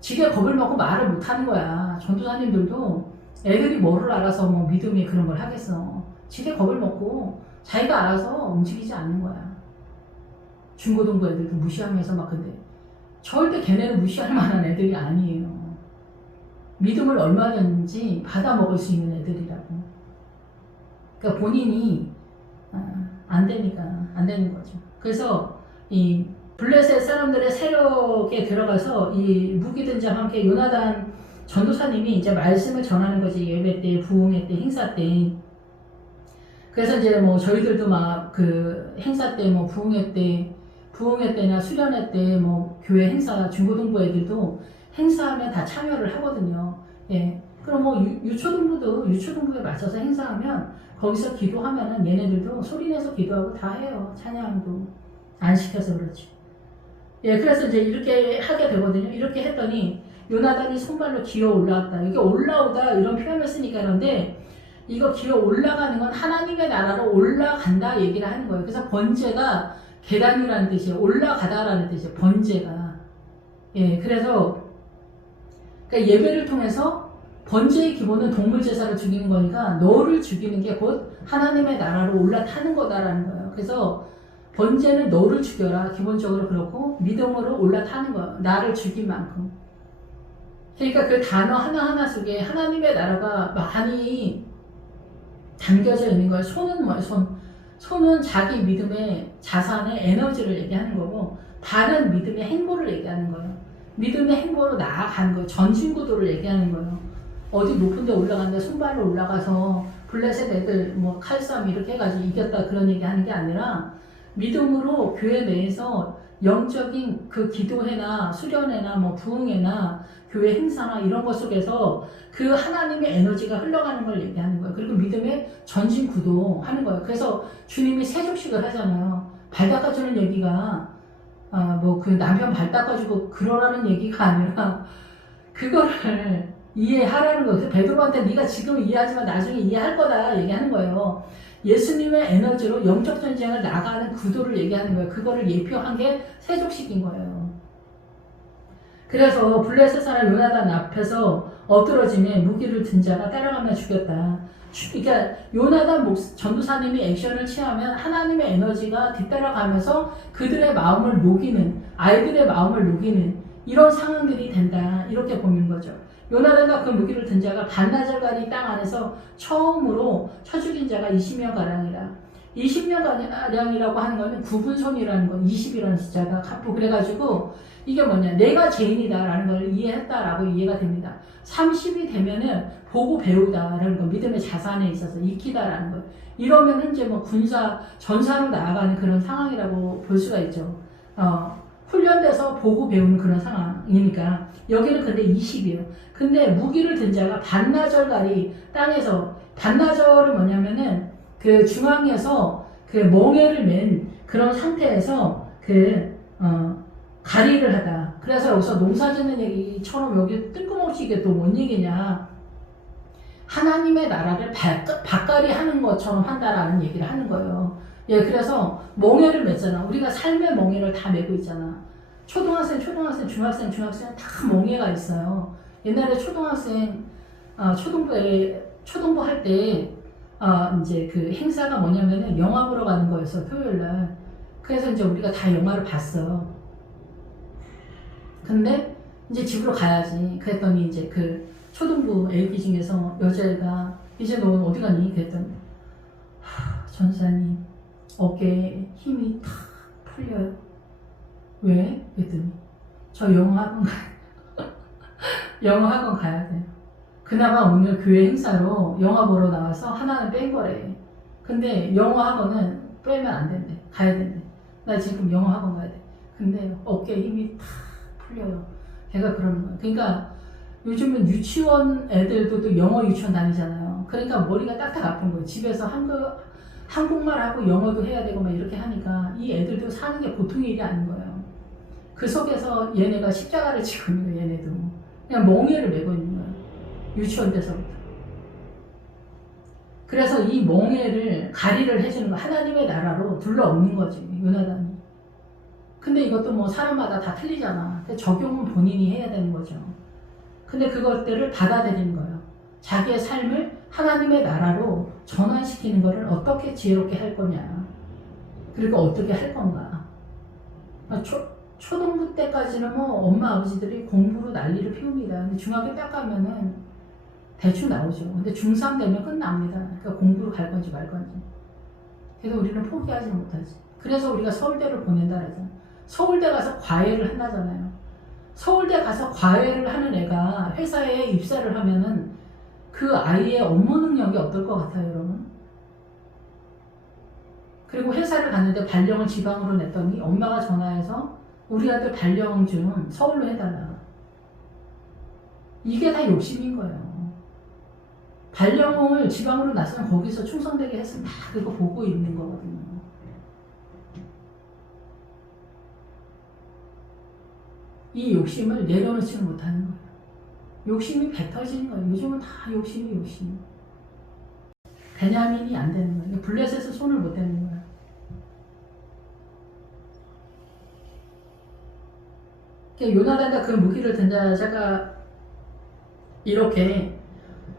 지가 겁을 먹고 말을 못하는 거야. 전도사님들도 애들이 뭐를 알아서 뭐 믿음이 그런 걸 하겠어. 지가 겁을 먹고 자기가 알아서 움직이지 않는 거야. 중고등부 애들도 무시하면서 막 근데 절대 걔네는 무시할 만한 애들이 아니에요. 믿음을 얼마든지 받아먹을 수 있는 애들이라고. 그러니까 본인이 안 되니까 안 되는 거죠. 그래서 이 블레셋 사람들의 세력에 들어가서 이 무기든지와 함께 요나단 전도사님이 이제 말씀을 전하는 거지. 예배 때, 부흥회 때, 행사 때. 그래서 이제 뭐 저희들도 막 그 행사 때, 뭐 부흥회 때나 수련회 때, 뭐 교회 행사, 중고등부 애들도 행사하면 다 참여를 하거든요. 예. 그럼 뭐 유초등부도 유초등부에 맞춰서 행사하면 거기서 기도하면은 얘네들도 소리내서 기도하고 다 해요. 찬양도 안 시켜서 그렇지. 예, 그래서 이제 이렇게 하게 되거든요. 이렇게 했더니 요나단이 손발로 기어 올라왔다. 이게 올라오다 이런 표현을 쓰니까 그런데 이거 기어 올라가는 건 하나님의 나라로 올라간다 얘기를 하는 거예요. 그래서 번제가 계단이라는 뜻이에요. 올라가다라는 뜻이에요. 번제가. 예, 그래서 그러니까 예배를 통해서 번제의 기본은 동물 제사를 죽이는 거니까 너를 죽이는 게 곧 하나님의 나라로 올라타는 거다라는 거예요. 그래서 번제는 너를 죽여라. 기본적으로 그렇고 믿음으로 올라타는 거예요. 나를 죽인 만큼. 그러니까 그 단어 하나하나 속에 하나님의 나라가 많이 담겨져 있는 거예요. 손은 뭐예요? 손은 자기 믿음의 자산의 에너지를 얘기하는 거고 발은 믿음의 행보를 얘기하는 거예요. 믿음의 행보로 나아가는 거예요. 전진 구도를 얘기하는 거예요. 어디 높은 데 올라가는데 손발로 올라가서 블레셋 애들 뭐 칼싸움 이렇게 해가지고 이겼다 그런 얘기 하는 게 아니라 믿음으로 교회 내에서 영적인 그 기도회나 수련회나 뭐 부흥회나 교회 행사나 이런 것 속에서 그 하나님의 에너지가 흘러가는 걸 얘기하는 거예요. 그리고 믿음의 전진 구도 하는 거예요. 그래서 주님이 세족식을 하잖아요. 발 닦아주는 얘기가 뭐 그 남편 발 닦아주고 그러라는 얘기가 아니라 그거를 이해하라는 거예요. 그래서 베드로한테 네가 지금 이해하지만 나중에 이해할 거다 얘기하는 거예요. 예수님의 에너지로 영적 전쟁을 나가는 구도를 얘기하는 거예요. 그거를 예표한 게 세족식인 거예요. 그래서 블레셋 사람 요나단 앞에서 엎드러짐에 무기를 든 자가 따라가며 죽였다. 그러니까 요나단 전도사님이 액션을 취하면 하나님의 에너지가 뒤따라가면서 그들의 마음을 녹이는, 아이들의 마음을 녹이는 이런 상황들이 된다. 이렇게 보는 거죠. 요나단과 그 무기를 든 자가 반나절간이 땅 안에서 처음으로 쳐 죽인 자가 20명가량이라. 20명가량이라고 하는 거는 구분손이라는 거, 20이라는 숫자가 갑부. 그래가지고 이게 뭐냐, 내가 죄인이다라는 걸 이해했다라고 이해가 됩니다. 30이 되면은 보고 배우다라는 거, 믿음의 자산에 있어서 익히다라는 거. 이러면은 이제 뭐 전사로 나아가는 그런 상황이라고 볼 수가 있죠. 훈련돼서 보고 배우는 그런 상황이니까. 여기는 근데 20이에요. 근데 무기를 든 자가 반나절가리 땅에서, 반나절은 뭐냐면은 그 중앙에서 그 멍에를 맨 그런 상태에서 가리를 하다. 그래서 여기서 농사 짓는 얘기처럼 여기 뜬금없이 이게 또 뭔 얘기냐. 하나님의 나라를 밭갈이 하는 것처럼 한다라는 얘기를 하는 거예요. 예, 그래서 멍에를 맸잖아. 우리가 삶의 멍에를 다 메고 있잖아. 초등학생, 중학생 다 멍에가 있어요. 옛날에 초등학생, 초등부 할 때 이제 그 행사가 뭐냐면은 영화 보러 가는 거였어, 토요일 날. 그래서 이제 우리가 다 영화를 봤어. 근데 이제 집으로 가야지. 그랬더니 이제 그 초등부 애기 중에서 여자애가 이제 너 어디 가니? 그랬더니 전사님 어깨에 힘이 탁 풀려요. 왜? 그랬더니 저 영어학원 영어학원 가야 돼요. 그나마 오늘 교회 행사로 영화 보러 나와서 하나는 뺀 거래. 근데 영어학원은 빼면 안 된대. 가야 된대. 나 지금 영어학원 가야 돼. 근데 어깨에 힘이 탁 풀려요. 걔가 그러는 거야. 그러니까 요즘은 유치원 애들도 또 영어 유치원 다니잖아요. 그러니까 머리가 딱딱 아픈 거예요. 집에서 한국말하고 영어도 해야 되고 막 이렇게 하니까 이 애들도 사는 게 보통 일이 아닌 거예요. 그 속에서 얘네가 십자가를 지고 있는 거예요. 얘네도 그냥 멍에를 메고 있는 거예요. 유치원 때서부터. 그래서 이 멍에를 가리를 해주는 거, 하나님의 나라로 둘러엎는 거지, 요나단이. 근데 이것도 뭐 사람마다 다 틀리잖아. 적용은 본인이 해야 되는 거죠. 근데 그것들을 받아들이는 거예요. 자기의 삶을 하나님의 나라로 전환시키는 것을 어떻게 지혜롭게 할 거냐. 그리고 어떻게 할 건가. 초등부 때까지는 뭐 엄마 아버지들이 공부로 난리를 피웁니다. 근데 중학교 딱 가면은 대충 나오죠. 근데 중3 되면 끝납니다. 그러니까 공부로 갈 건지 말 건지. 그래서 우리는 포기하지 못하지. 그래서 우리가 서울대를 보낸다 그러잖아. 서울대 가서 과외를 한다잖아요. 서울대 가서 과외를 하는 애가 회사에 입사를 하면은 그 아이의 업무 능력이 어떨 것 같아요, 여러분? 그리고 회사를 갔는데 발령을 지방으로 냈더니 엄마가 전화해서 우리 아들 발령 좀 서울로 해달라. 이게 다 욕심인 거예요. 발령을 지방으로 놨으면 거기서 충성되게 했으면 다 그거 보고 있는 거거든요. 이 욕심을 내려놓지는 못하는 거예요. 욕심이 뱉어지는 거예요. 요즘은 다 욕심. 베냐민이 안 되는 거예요. 블레셋에서 손을 못 대는 거예요. 요나단과 그 무기를 든 자가 이렇게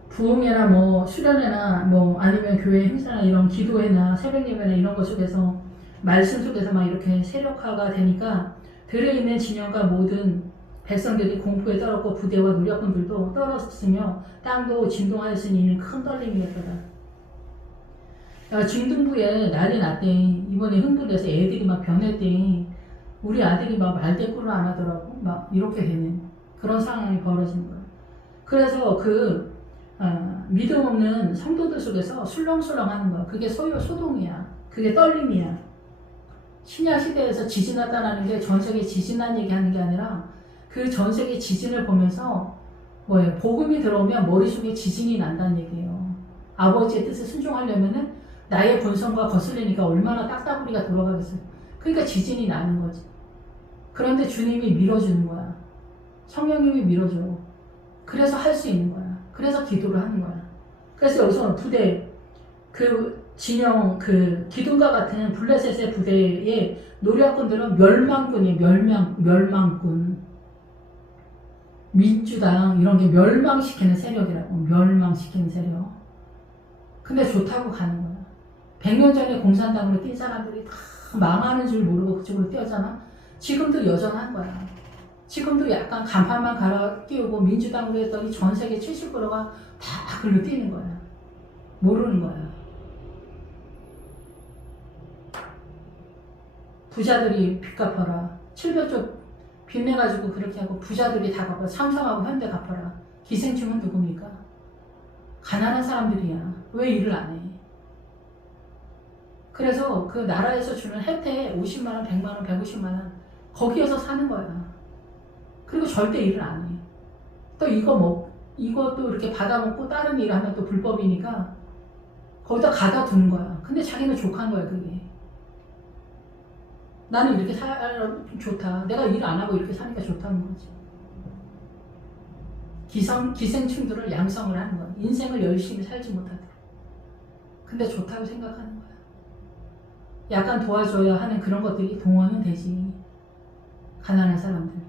부흥회나 뭐 수련회나 뭐 아니면 교회 행사나 이런 기도회나 새벽 예배나 이런 것 속에서 말씀 속에서 막 이렇게 세력화가 되니까 들에 있는 진영과 모든 백성들이 공포에 떨었고 부대와 노략군들도 떨었으며 땅도 진동하였으니 이는 큰 떨림이었더라. 중등부에 난리 났대. 이번에 흥분돼서 애들이 막 변했대. 우리 아들이 막 말대꾸를 안 하더라고. 막 이렇게 되는 그런 상황이 벌어진 거야. 그래서 믿음 없는 성도들 속에서 술렁술렁 하는 거야. 그게 소동이야. 그게 떨림이야. 신약 시대에서 지진 났다는 게 전 세계 지진 난 얘기 하는 게 아니라 그 전 세계 지진을 보면서 복음이 들어오면 머릿속에 지진이 난다는 얘기예요. 아버지의 뜻에 순종하려면은 나의 본성과 거슬리니까 얼마나 딱따구리가 돌아가겠어요. 그러니까 지진이 나는 거지. 그런데 주님이 밀어주는 거야. 성령님이 밀어줘. 그래서 할 수 있는 거야. 그래서 기도를 하는 거야. 그래서 여기서 부대, 진영, 기둥과 같은 블레셋의 부대의 노략군들은 멸망군이에요. 멸망군. 민주당, 이런 게 멸망시키는 세력이라고. 멸망시키는 세력. 근데 좋다고 가는 거야. 100년 전에 공산당으로 뛴 사람들이 다 망하는 줄 모르고 그쪽으로 뛰었잖아. 지금도 여전한 거야. 지금도 약간 간판만 갈아 끼우고 민주당으로 했더니 전 세계 70%가 다 글로 뛰는 거야. 모르는 거야. 부자들이 빚 갚아라. 700조 빚내가지고 그렇게 하고 부자들이 다 갚아. 삼성하고 현대 갚아라. 기생충은 누굽니까? 가난한 사람들이야. 왜 일을 안 해? 그래서 그 나라에서 주는 혜택 50만원, 100만원, 150만원 거기에서 사는 거야. 그리고 절대 일을 안 해. 또 이것도 이렇게 받아먹고 다른 일을 하면 또 불법이니까 거기다 가다 두는 거야. 근데 자기는 족한 거야, 그게. 나는 이렇게 살면 좋다. 내가 일 안 하고 이렇게 사니까 좋다는 거지. 기생충들을 양성을 하는 거야. 인생을 열심히 살지 못하도록. 근데 좋다고 생각하는 거야. 약간 도와줘야 하는 그런 것들이 동원은 되지. 가난한 사람들.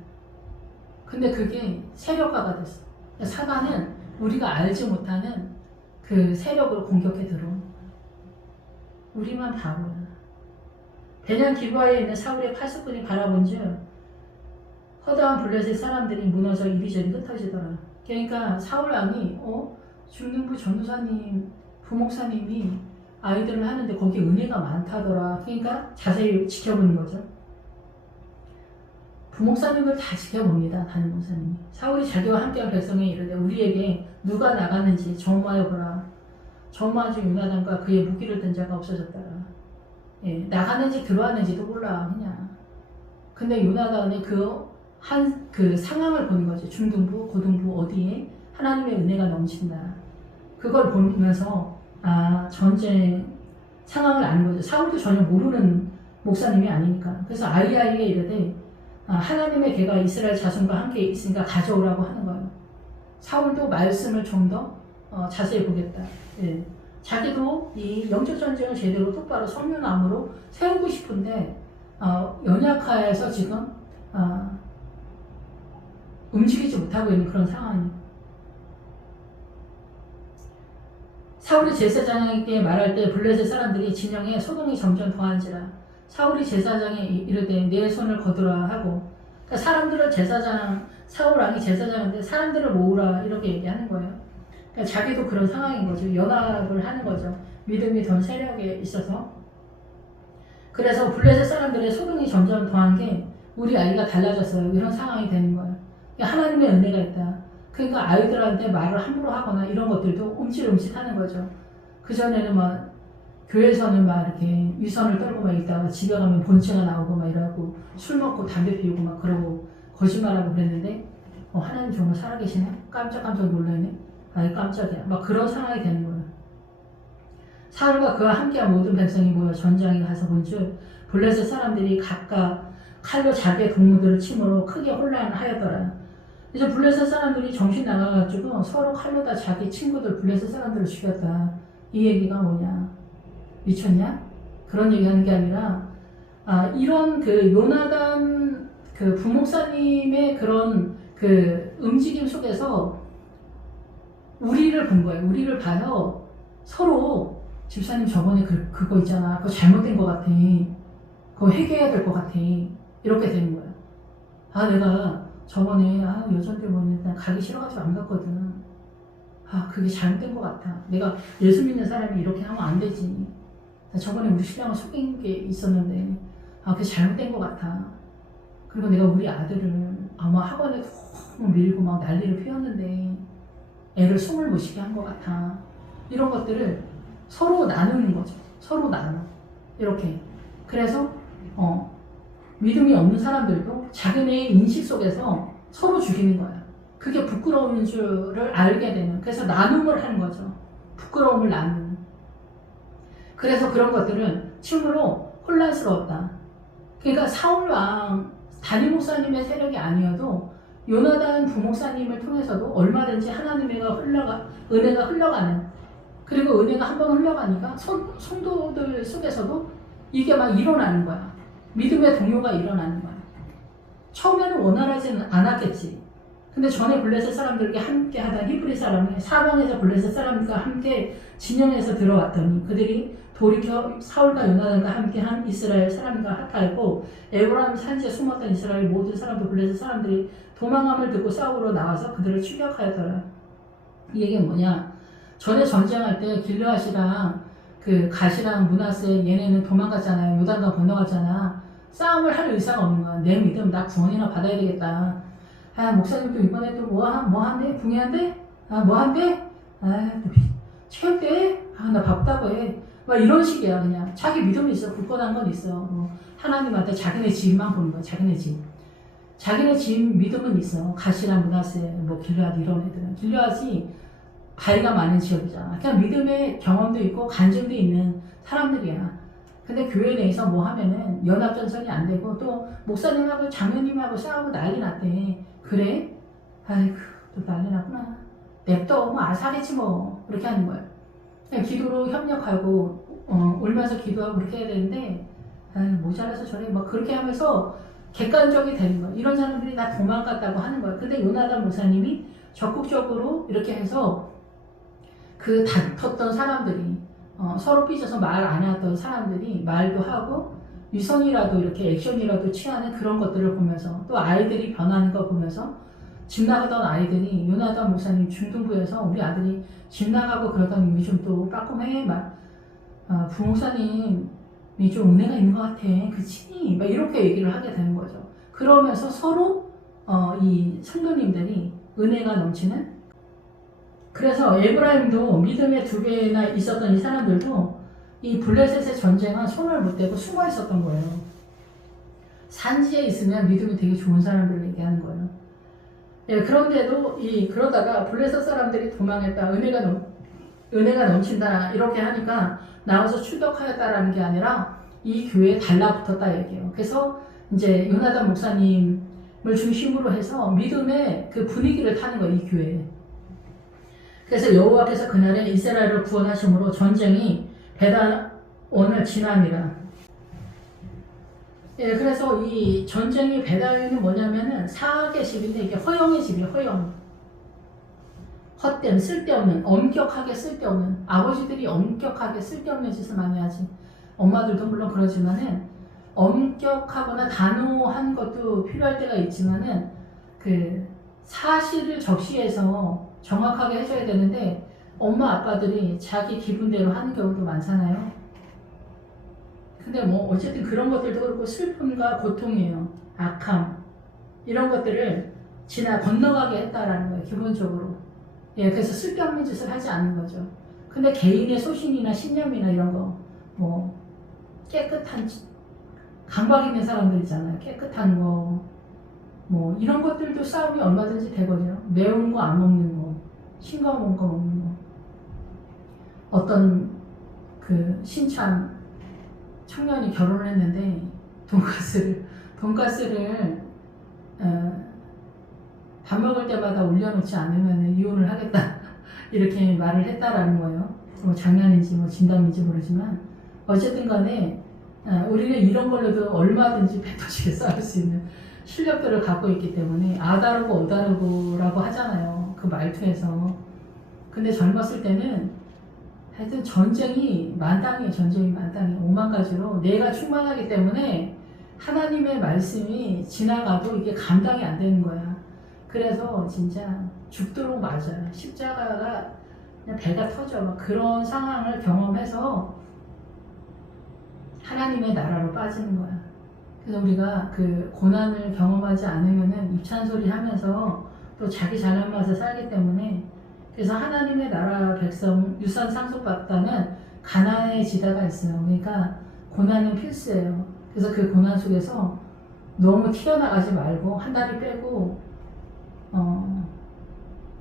근데 그게 세력화가 됐어. 사단은 우리가 알지 못하는 그 세력을 공격해 들어오는 거야. 우리만 바보야. 베냐 기브아에 있는 사울의 파수꾼이 바라본 즉 허다한 블레셋 사람들이 무너져 이리저리 흩어지더라. 그러니까 사울 왕이 중등부 전도사님, 부목사님이 아이들을 하는데 거기 은혜가 많다더라. 그러니까 자세히 지켜보는 거죠. 부목사님을 다 지켜봅니다. 담임 목사님이. 사울이 자기와 함께한 백성에 이르되 우리에게 누가 나갔는지 점호하여 보라. 점호한 중 요나단과 그의 무기를 든 자가 없어졌더라. 예, 나갔는지 들어왔는지도 몰라 그냥. 근데 요나단의 그 상황을 보는 거죠. 중등부, 고등부 어디에 하나님의 은혜가 넘친다. 그걸 보면서 전쟁 상황을 아는 거죠. 사울도 전혀 모르는 목사님이 아니니까. 그래서 아이에게 이르되 하나님의 개가 이스라엘 자손과 함께 있으니까 가져오라고 하는 거예요. 사울도 말씀을 좀 더 자세히 보겠다. 예. 자기도 이 영적 전쟁을 제대로 똑바로 성령함으로 세우고 싶은데 연약해서 지금 움직이지 못하고 있는 그런 상황이에요. 사울이 제사장에게 말할 때 블레셋 사람들이 진영에 소동이 점점 더한지라. 사울이 제사장에 이르되 내 손을 거두라 하고, 그러니까 사람들을 사울 왕이 제사장인데 사람들을 모으라 이렇게 얘기하는 거예요. 그러니까 자기도 그런 상황인 거죠. 연합을 하는 거죠. 믿음이 더 세력에 있어서. 그래서 블레셋 사람들의 소동이 점점 더한 게 우리 아이가 달라졌어요. 이런 상황이 되는 거예요. 그러니까 하나님의 은혜가 있다. 그러니까 아이들한테 말을 함부로 하거나 이런 것들도 움찔움찔 하는 거죠. 그전에는 막 교회에서는 막 이렇게 위선을 떨고 막 있다가 집에 가면 본체가 나오고 막 이러고 술 먹고 담배 피우고 막 그러고 거짓말하고 그랬는데 하나님 정말 살아계시네? 깜짝깜짝 놀라네? 아이 깜짝이야. 막 그런 상황이 되는 거예요. 사울과 그와 함께한 모든 백성이 모여 전장에 가서 본즉 블레셋 사람들이 각각 칼로 자기의 동무들을 침으로 크게 혼란하였더라. 이제 블레셋 사람들이 정신 나가가지고 서로 칼로 다 자기 친구들 블레셋 사람들을 죽였다. 이 얘기가 뭐냐? 미쳤냐? 그런 얘기하는 게 아니라 이런 그 요나단 그 부목사님의 그런 그 움직임 속에서 우리를 본 거예요. 우리를 봐요. 서로 집사님 저번에 그거 있잖아. 그거 잘못된 것 같아. 그거 회개해야 될 것 같아. 이렇게 되는 거예요. 내가 저번에 여전들 보니까 가기 싫어가지고 안 갔거든. 그게 잘못된 것 같아. 내가 예수 믿는 사람이 이렇게 하면 안 되지. 저번에 우리 신랑을 속인 게 있었는데 그게 잘못된 것 같아. 그리고 내가 우리 아들을 아마 학원에 너무 밀고 막 난리를 피웠는데 애를 숨을 못 쉬게 한 것 같아. 이런 것들을 서로 나누는 거죠. 서로 나눠. 이렇게. 그래서 믿음이 없는 사람들도 자기네의 인식 속에서 서로 죽이는 거예요. 그게 부끄러운 줄을 알게 되는. 그래서 나눔을 하는 거죠. 부끄러움을 나누는. 그래서 그런 것들은 참으로 혼란스러웠다. 그러니까 사울왕 담임 목사님의 세력이 아니어도 요나단 부목사님을 통해서도 얼마든지 하나님의 은혜가 흘러가는, 그리고 은혜가 한번 흘러가니까 성도들 속에서도 이게 막 일어나는 거야. 믿음의 동요가 일어나는 거야. 처음에는 원활하지는 않았겠지. 근데 전에 블레셋 사람들에게 함께 하던 히브리 사람이 사방에서 블레셋 사람들과 함께 진영에서 들어왔더니 그들이 돌이켜 사울과 요나단과 함께한 이스라엘 사람과 합하였고 에브라임 산지에 숨었던 이스라엘 모든 사람도 블레셋 사람들이 도망함을 듣고 싸우러 나와서 그들을 추격하였더라. 이 얘기는 뭐냐? 전에 전쟁할 때 길르앗이랑 그 갓이랑 므낫세 얘네는 도망갔잖아요. 요단강 건너갔잖아. 싸움을 할 의사가 없는 거야. 내 믿음 나 구원이나 받아야 되겠다. 목사님도 이번에 또 뭐 한대? 붕해한대? 뭐 한대? 또 체육대? 나 바쁘다고 해. 막 이런 식이야. 그냥 자기 믿음이 있어. 굳건한 건 있어. 하나님한테 자기네 집만 보는 거야. 자기네 집. 자기네 집 믿음은 있어. 갓이랑 므낫세, 길르앗 이런 애들은. 길르앗이 바위가 많은 지역이잖아. 그냥 믿음의 경험도 있고 간증도 있는 사람들이야. 근데 교회 내에서 뭐 하면은 연합전선이 안 되고 또 목사님하고 장로님하고 싸우고 난리 났대. 그래? 아이고 또 난리 났구나. 냅둬 알아서하겠지 뭐. 이렇게 하는 거야. 그냥 기도로 협력하고 울면서 기도하고 그렇게 해야 되는데 모자라서 저래 막 그렇게 하면서 객관적이 되는 거야. 이런 사람들이 다 도망갔다고 하는 거야. 근데 요나단 목사님이 적극적으로 이렇게 해서 그 다퉜던 사람들이 서로 삐져서 말 안 하던 사람들이 말도 하고 위선이라도 이렇게 액션이라도 취하는 그런 것들을 보면서 또 아이들이 변하는 거 보면서 집 나가던 아이들이 요나단 목사님 중등부에서 우리 아들이 집 나가고 그러더니 요즘 또 빠꼼해 막 부목사님이 좀 은혜가 있는 것 같아 그치? 막 이렇게 얘기를 하게 되는 거죠. 그러면서 서로 이 성도님들이 은혜가 넘치는 그래서 에브라임도 믿음의 2배나 있었던 이 사람들도 이 블레셋의 전쟁은 손을 못 대고 숨어 있었던 거예요. 산지에 있으면 믿음이 되게 좋은 사람들을 얘기하는 거예요. 예, 그런데도 그러다가 블레셋 사람들이 도망했다. 은혜가 넘친다. 이렇게 하니까 나와서 추격하였다라는 게 아니라 이 교회에 달라붙었다 얘기해요. 그래서 이제 요나단 목사님을 중심으로 해서 믿음의 그 분위기를 타는 거예요. 이 교회에. 그래서 여호와께서 그날에 이스라엘을 구원하심으로 전쟁이 베다온을 지나니라. 예, 그래서 이 전쟁이 베다온은 뭐냐면은 사악의 집인데 이게 허영의 집이에요. 허영. 헛됨, 쓸데없는, 엄격하게 쓸데없는. 아버지들이 엄격하게 쓸데없는 짓을 많이 하지. 엄마들도 물론 그러지만은 엄격하거나 단호한 것도 필요할 때가 있지만은 그 사실을 적시해서 정확하게 해줘야 되는데 엄마 아빠들이 자기 기분대로 하는 경우도 많잖아요. 근데 뭐 어쨌든 그런 것들도 그렇고 슬픔과 고통이에요. 악함 이런 것들을 건너가게 했다라는 거예요. 기본적으로. 예, 그래서 쓸데없는 짓을 하지 않는 거죠. 근데 개인의 소신이나 신념이나 이런 거 뭐 깨끗한 강박 있는 사람들 있잖아요. 깨끗한 거 뭐 이런 것들도 싸움이 얼마든지 되거든요. 매운 거 안 먹는 거, 싱거운 거 먹는 거. 어떤 그 신참 청년이 결혼을 했는데 돈가스를 밥 먹을 때마다 올려놓지 않으면 이혼을 하겠다 이렇게 말을 했다라는 거예요. 뭐 장난인지 뭐 진담인지 모르지만 어쨌든 간에 우리는 이런 걸로도 얼마든지 배 터지게 싸울 수 있는 실력들을 갖고 있기 때문에 아다르고 어다르고라고 하잖아요. 그 말투에서. 근데 젊었을 때는 하여튼 전쟁이 만땅이에요. 전쟁이 만땅이에요. 5만 가지로 내가 충만하기 때문에 하나님의 말씀이 지나가도 이게 감당이 안 되는 거야. 그래서 진짜 죽도록 맞아요. 십자가가 그냥 배가 터져. 막 그런 상황을 경험해서 하나님의 나라로 빠지는 거야. 그래서 우리가 그 고난을 경험하지 않으면은 입찬소리 하면서 또 자기 잘난 맛에 살기 때문에 그래서 하나님의 나라 백성 유산 상속받다는 가난의 지다가 있어요. 그러니까 고난은 필수예요. 그래서 그 고난 속에서 너무 튀어나가지 말고 한 다리 빼고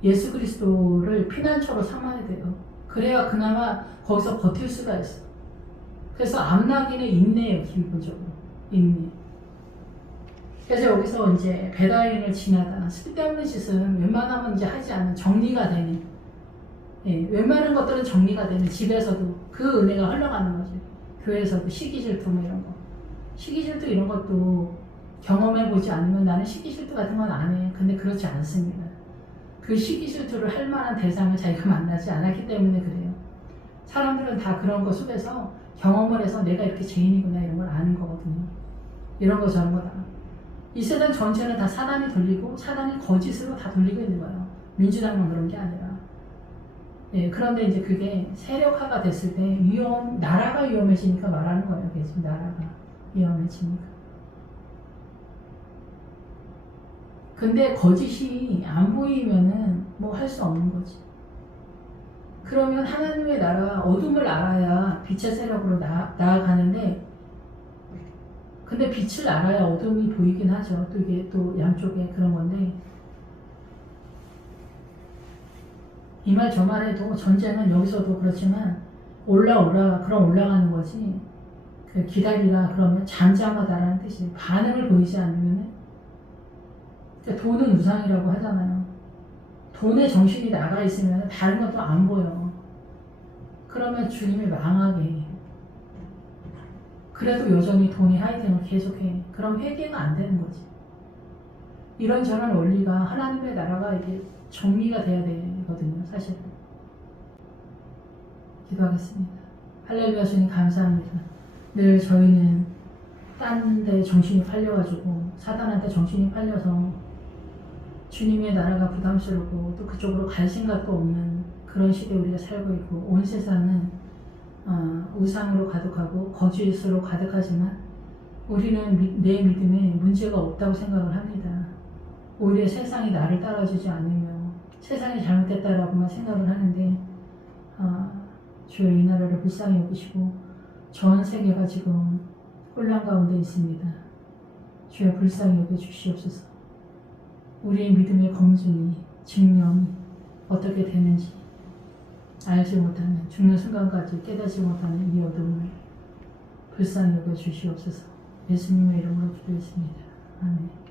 예수 그리스도를 피난처로 삼아야 돼요. 그래야 그나마 거기서 버틸 수가 있어. 그래서 암나기는 인내예요. 기본적으로 인내. 그래서 여기서 이제 베다인을 지나다 쓸데없는 짓은 웬만하면 이제 하지 않는 정리가 되는 예, 웬만한 것들은 정리가 되는 집에서도 그 은혜가 흘러가는 거죠. 교회에서도 시기질투 뭐 이런 거 시기질투 이런 것도 경험해보지 않으면 나는 시기질투 같은 건 안 해. 근데 그렇지 않습니다. 그 시기질투를 할 만한 대상을 자기가 만나지 않았기 때문에 그래요. 사람들은 다 그런 거 속에서 경험을 해서 내가 이렇게 죄인이구나 이런 걸 아는 거거든요. 이런 거 저런 거다. 이 세상 전체는 다 사단이 돌리고 사단이 거짓으로 다 돌리고 있는 거예요. 민주당만 그런 게 아니라. 예, 그런데 이제 그게 세력화가 됐을 때 나라가 위험해지니까 말하는 거예요. 그게 지금 나라가 위험해지니까. 근데 거짓이 안 보이면은 뭐 할 수 없는 거지. 그러면 하나님의 나라 어둠을 알아야 빛의 세력으로 나아가는데 근데 빛을 알아야 어둠이 보이긴 하죠. 또 이게 또 양쪽에 그런 건데 이 말 저 말 해도 전쟁은 여기서도 그렇지만 그럼 올라가는 거지. 그 기다리라 그러면 잠잠하다라는 뜻이에요. 반응을 보이지 않으면 그러니까 돈은 우상이라고 하잖아요. 돈에 정신이 나가 있으면 다른 것도 안 보여. 그러면 주님이 망하게 해. 그래도 여전히 돈이 하이딩을 계속해. 그럼 회개가 안 되는 거지. 이런저런 원리가 하나님의 나라가 이게 정리가 돼야 되거든요, 사실은. 기도하겠습니다. 할렐루야 주님 감사합니다. 늘 저희는 딴 데 정신이 팔려가지고 사단한테 정신이 팔려서 주님의 나라가 부담스럽고 또 그쪽으로 갈 생각도 없는 그런 시대에 우리가 살고 있고 온 세상은 우상으로 가득하고 거짓으로 가득하지만 우리는 내 믿음에 문제가 없다고 생각을 합니다. 오히려 세상이 나를 따라주지 않으며 세상이 잘못됐다라고만 생각을 하는데 주여 이 나라를 불쌍히 여기시고 전 세계가 지금 혼란 가운데 있습니다. 주여 불쌍히 여겨 주시옵소서. 우리의 믿음의 검증이 증명이 어떻게 되는지 알지 못하는 죽는 순간까지 깨닫지 못하는 이 어둠을 불쌍히 여겨 주시옵소서. 예수님의 이름으로 기도했습니다. 아멘.